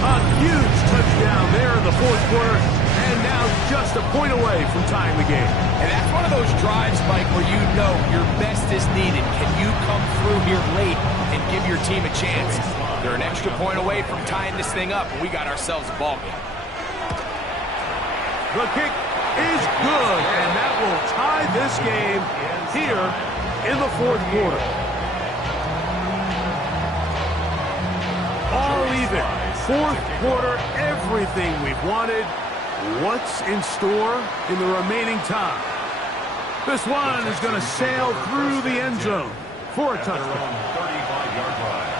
A huge touchdown there in the 4th quarter, and now just a point away from tying the game. And that's one of those drives, Mike, where you know your best is needed. Can you come through here late and give your team a chance? They're an extra point away from tying this thing up, and we got ourselves a ball game. The kick is good, and that will tie this game here in the 4th quarter. All even. 4th quarter, everything we've wanted. What's in store in the remaining time? This one is going to sail through the end zone for a touchdown. 35-yard line.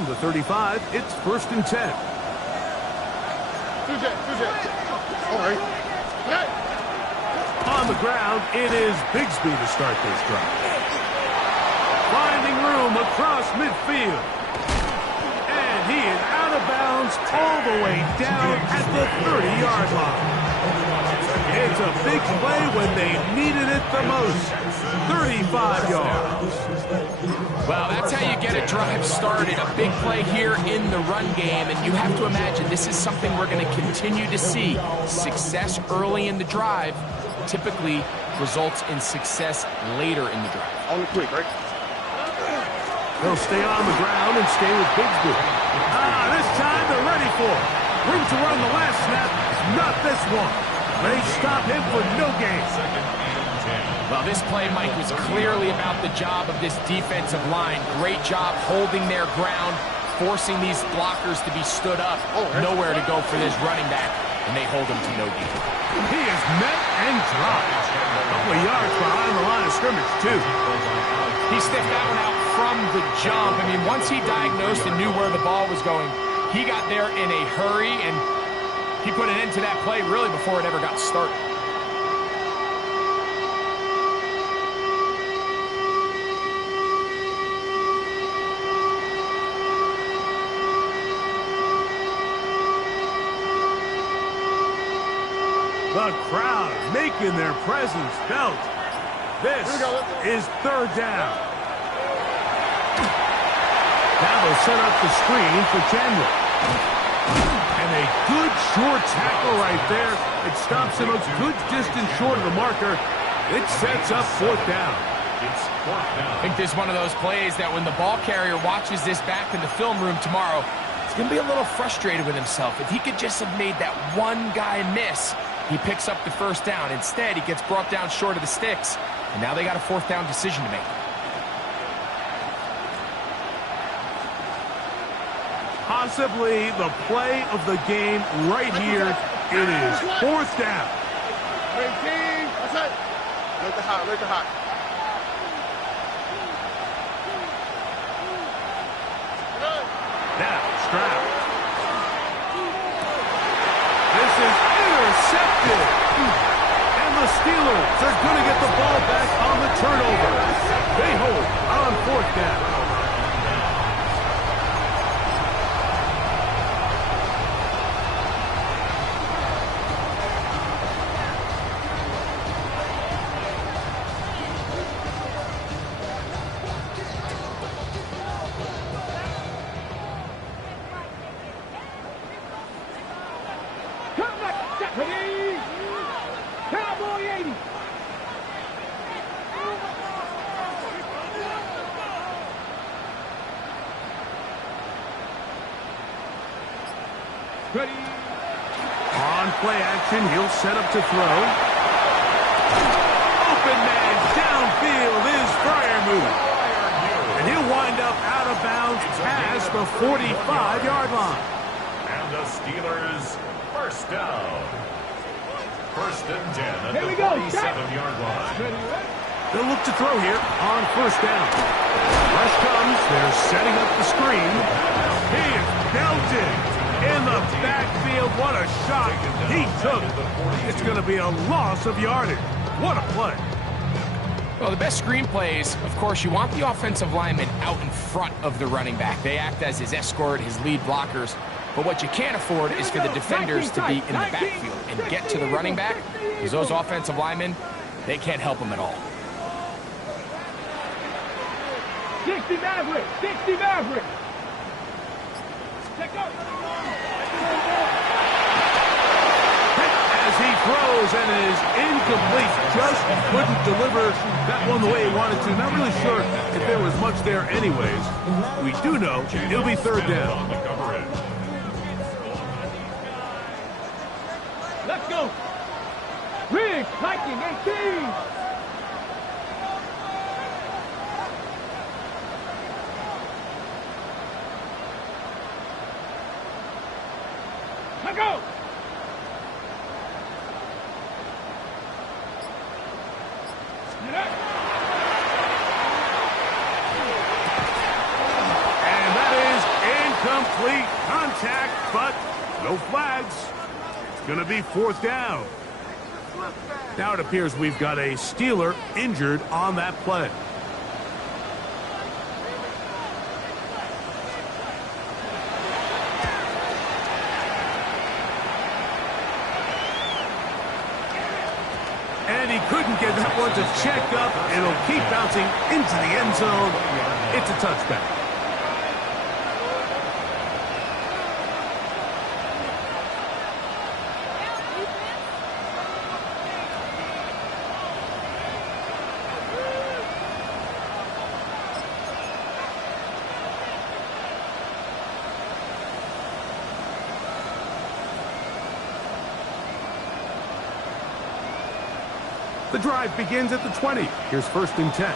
From the 35, it's 1st and 10. Two jet. All right. Hey. On the ground, it is Bigsby to start this drive. Finding room across midfield. And he is out of bounds all the way down at the 30-yard line. It's a big play when they needed it the most. 35 yards. Well, that's how you get a drive started. A big play here in the run game, and you have to imagine this is something we're going to continue to see. Success early in the drive typically results in success later in the drive. On the quick, right? They'll stay on the ground and stay with Bigsby. This time they're ready for it. Room to run the last snap. Not this one. They stop him for no gain. Well, this play, Mike, was clearly about the job of this defensive line. Great job holding their ground, forcing these blockers to be stood up. Nowhere to go for this running back, and they hold him to no gain. He is met and dropped. A couple of yards behind the line of scrimmage, too. He stiffed that one out from the jump. I mean, once he diagnosed and knew where the ball was going, he got there in a hurry, and he put an end to that play really before it ever got started. The crowd making their presence felt. This is 3rd down. Now they'll set up the screen for Chandler. And a good short tackle right there. It stops him a good distance short of the marker. It sets up 4th down. It's 4th down. I think this is one of those plays that when the ball carrier watches this back in the film room tomorrow, he's going to be a little frustrated with himself. If he could just have made that one guy miss, he picks up the 1st down. Instead, he gets brought down short of the sticks, and now they got a 4th down decision to make. Possibly the play of the game right here. It is 4th down. 18. That's it. Let the hot. Now, Stroud. This is intercepted. And the Steelers are going to get the ball back on the turnover. They hold on 4th down. Cowboy 80. Ready. On play action, he'll set up to throw. Open man downfield is Freiermuth. And he'll wind up out of bounds past the 45-yard line. And the Steelers 1st down. 1st and 10 at Here the we go. 47-yard line. They'll look to throw here on 1st down. Rush comes. They're setting up the screen. He is belted in the backfield. What a shot he took. It's going to be a loss of yardage. What a play. Well, the best screen plays, of course, you want the offensive lineman out in front of the running back. They act as his escort, his lead blockers. But what you can't afford is for the defenders to be in the backfield and get to the running back, because those offensive linemen, they can't help him at all. 60 Maverick. 60 Maverick. Check out. As he throws and is incomplete, just couldn't deliver that one the way he wanted to. Not really sure if there was much there anyways. We do know it'll be 3rd down. On the coverage. Let's go. Riggs, hiking 18. Let's go. And that is contact, but no flags. It's going to be 4th down. Now it appears we've got a Steeler injured on that play. And he couldn't get that one to check up. It'll keep bouncing into the end zone. It's a touchback. The drive begins at the 20. Here's 1st and 10.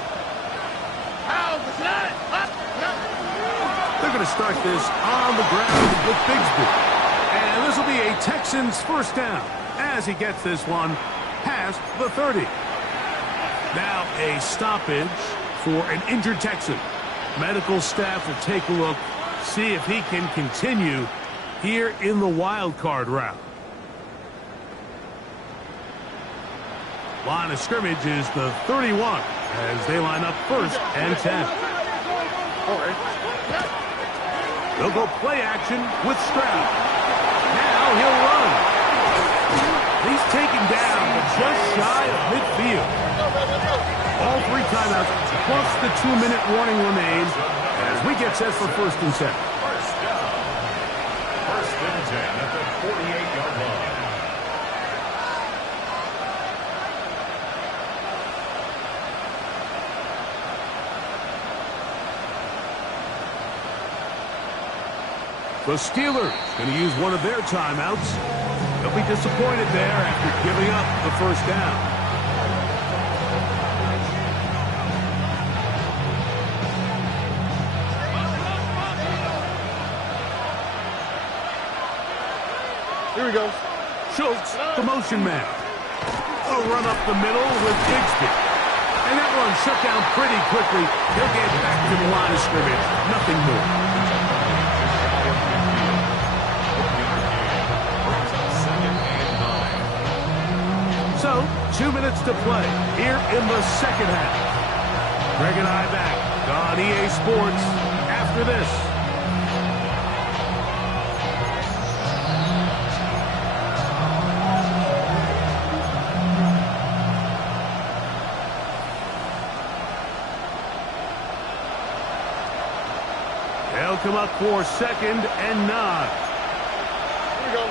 They're going to start this on the ground with Bigsby. And this will be a Texans 1st down as he gets this one past the 30. Now a stoppage for an injured Texan. Medical staff will take a look, see if he can continue here in the wild card round. Line of scrimmage is the 31 as they line up 1st and 10. They'll go play action with Stroud. Now he'll run. He's taken down just shy of midfield. All 3 timeouts plus the 2-minute warning remain as we get set for 1st and 10. 1st and 10 at the 48-yard line. The Steelers going to use one of their timeouts. They'll be disappointed there after giving up the 1st down. Here we go. Schultz, the motion man. A run up the middle with Bigsby. And that one shut down pretty quickly. He'll get back to the line of scrimmage. Nothing more. So, 2 minutes to play here in the 2nd half. Greg and I back on EA Sports after this. They'll come up for 2nd and 9. Here we go.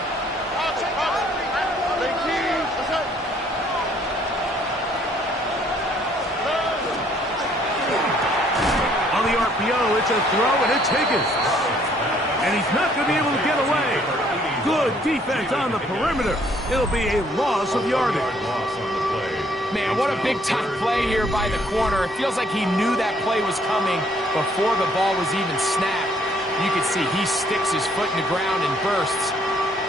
On the RPO, it's a throw, and it's Higgins. And he's not going to be able to get away. Good defense on the perimeter. It'll be a loss of yardage. Man, what a big-time play here by the corner. It feels like he knew that play was coming before the ball was even snapped. You can see he sticks his foot in the ground and bursts.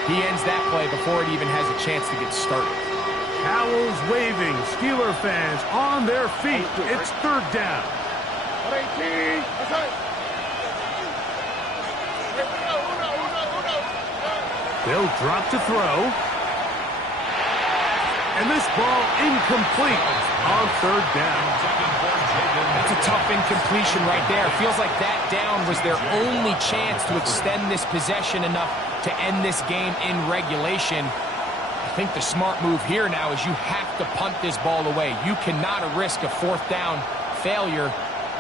He ends that play before it even has a chance to get started. Towels waving. Steeler fans on their feet. It's 3rd down. 18. They'll drop to throw. And this ball incomplete on 3rd down. That's a tough incompletion right there. Feels like that down was their only chance to extend this possession enough to end this game in regulation. I think the smart move here now is you have to punt this ball away. You cannot risk a 4th down failure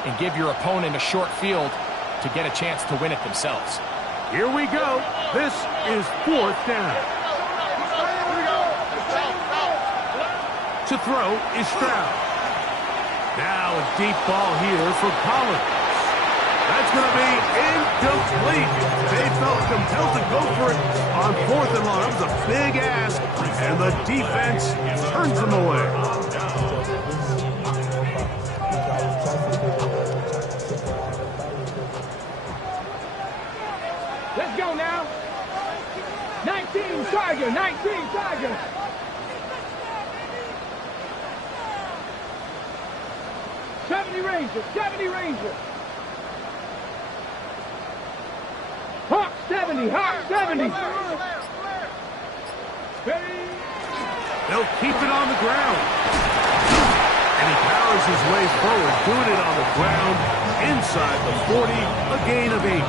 and give your opponent a short field to get a chance to win it themselves. Here we go. This is 4th down. To throw is Stroud. Now a deep ball here for Collins. That's going to be incomplete. They felt compelled to go for it on 4th and long. That was a big ask, and the defense turns them away. Let's go now. 19 Tiger, 19 Tiger. Ranger, 70 Ranger. Hawk steady. 70, hot 70. They'll keep it on the ground. And he powers his way forward, doing it on the ground inside the 40, a gain of 8. A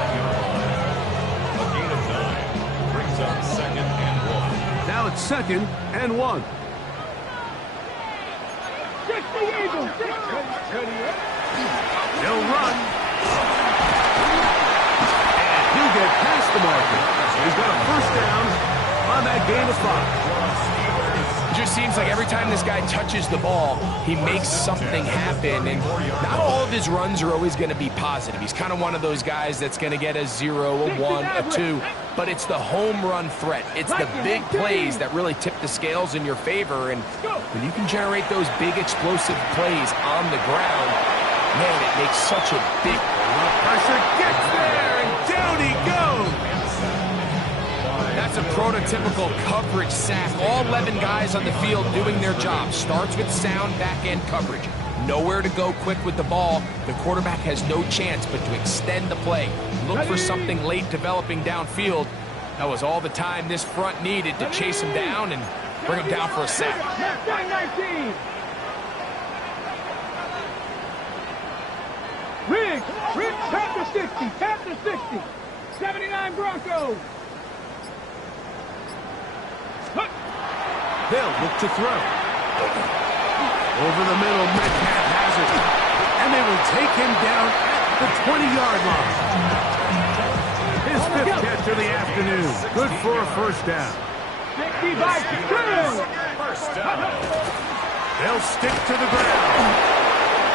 gain of 9 brings up 2nd and 1. Now it's 2nd and 1. 60 Eagles. They'll run. And he'll get past the marker. He's got a first down on that gain of 5. It just seems like every time this guy touches the ball, he makes something happen. And not all of his runs are always going to be positive. He's kind of one of those guys that's going to get a 0, a 1, a 2. But it's the home run threat. It's the big plays that really tip the scales in your favor. And when you can generate those big explosive plays on the ground, man, it makes such a big Pressure gets there, and down he goes. That's a prototypical coverage sack. All 11 guys on the field doing their job. Starts with sound back-end coverage. Nowhere to go quick with the ball. The quarterback has no chance but to extend the play. Look for something late developing downfield. That was all the time this front needed to chase him down and bring him down for a sack. 19. Riggs, tap to 60, 79 Broncos. They'll look to throw. Over the middle, Metcalf has it. And they will take him down at the 20-yard line. His 5th catch of the afternoon. Good for a first down. 60 by 2. First down. They'll stick to the ground.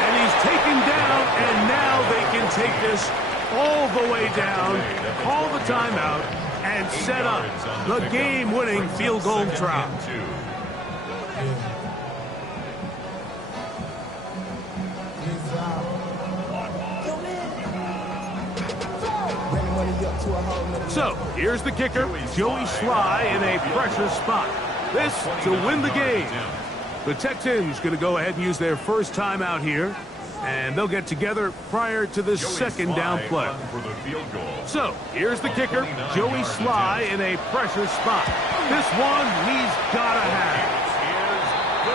And he's taken down, and now they can take this all the way down, call the timeout, and set up the game-winning field goal try. So, here's the kicker, Joey Sly in a pressure spot. This to win the game. The Texans going to go ahead and use their first timeout here, and they'll get together prior to the second down play. So, here's the kicker, Joey Sly in a pressure spot. This one he's got to have.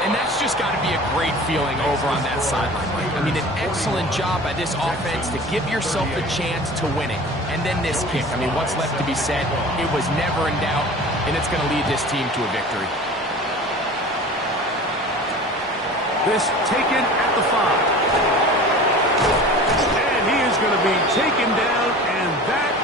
And that's just got to be a great feeling over on that sideline. I mean, an excellent job by this offense to give yourself a chance to win it. And then this kick. I mean, what's left to be said? It was never in doubt, and it's going to lead this team to a victory. This taken at the 5. And he is going to be taken down, and that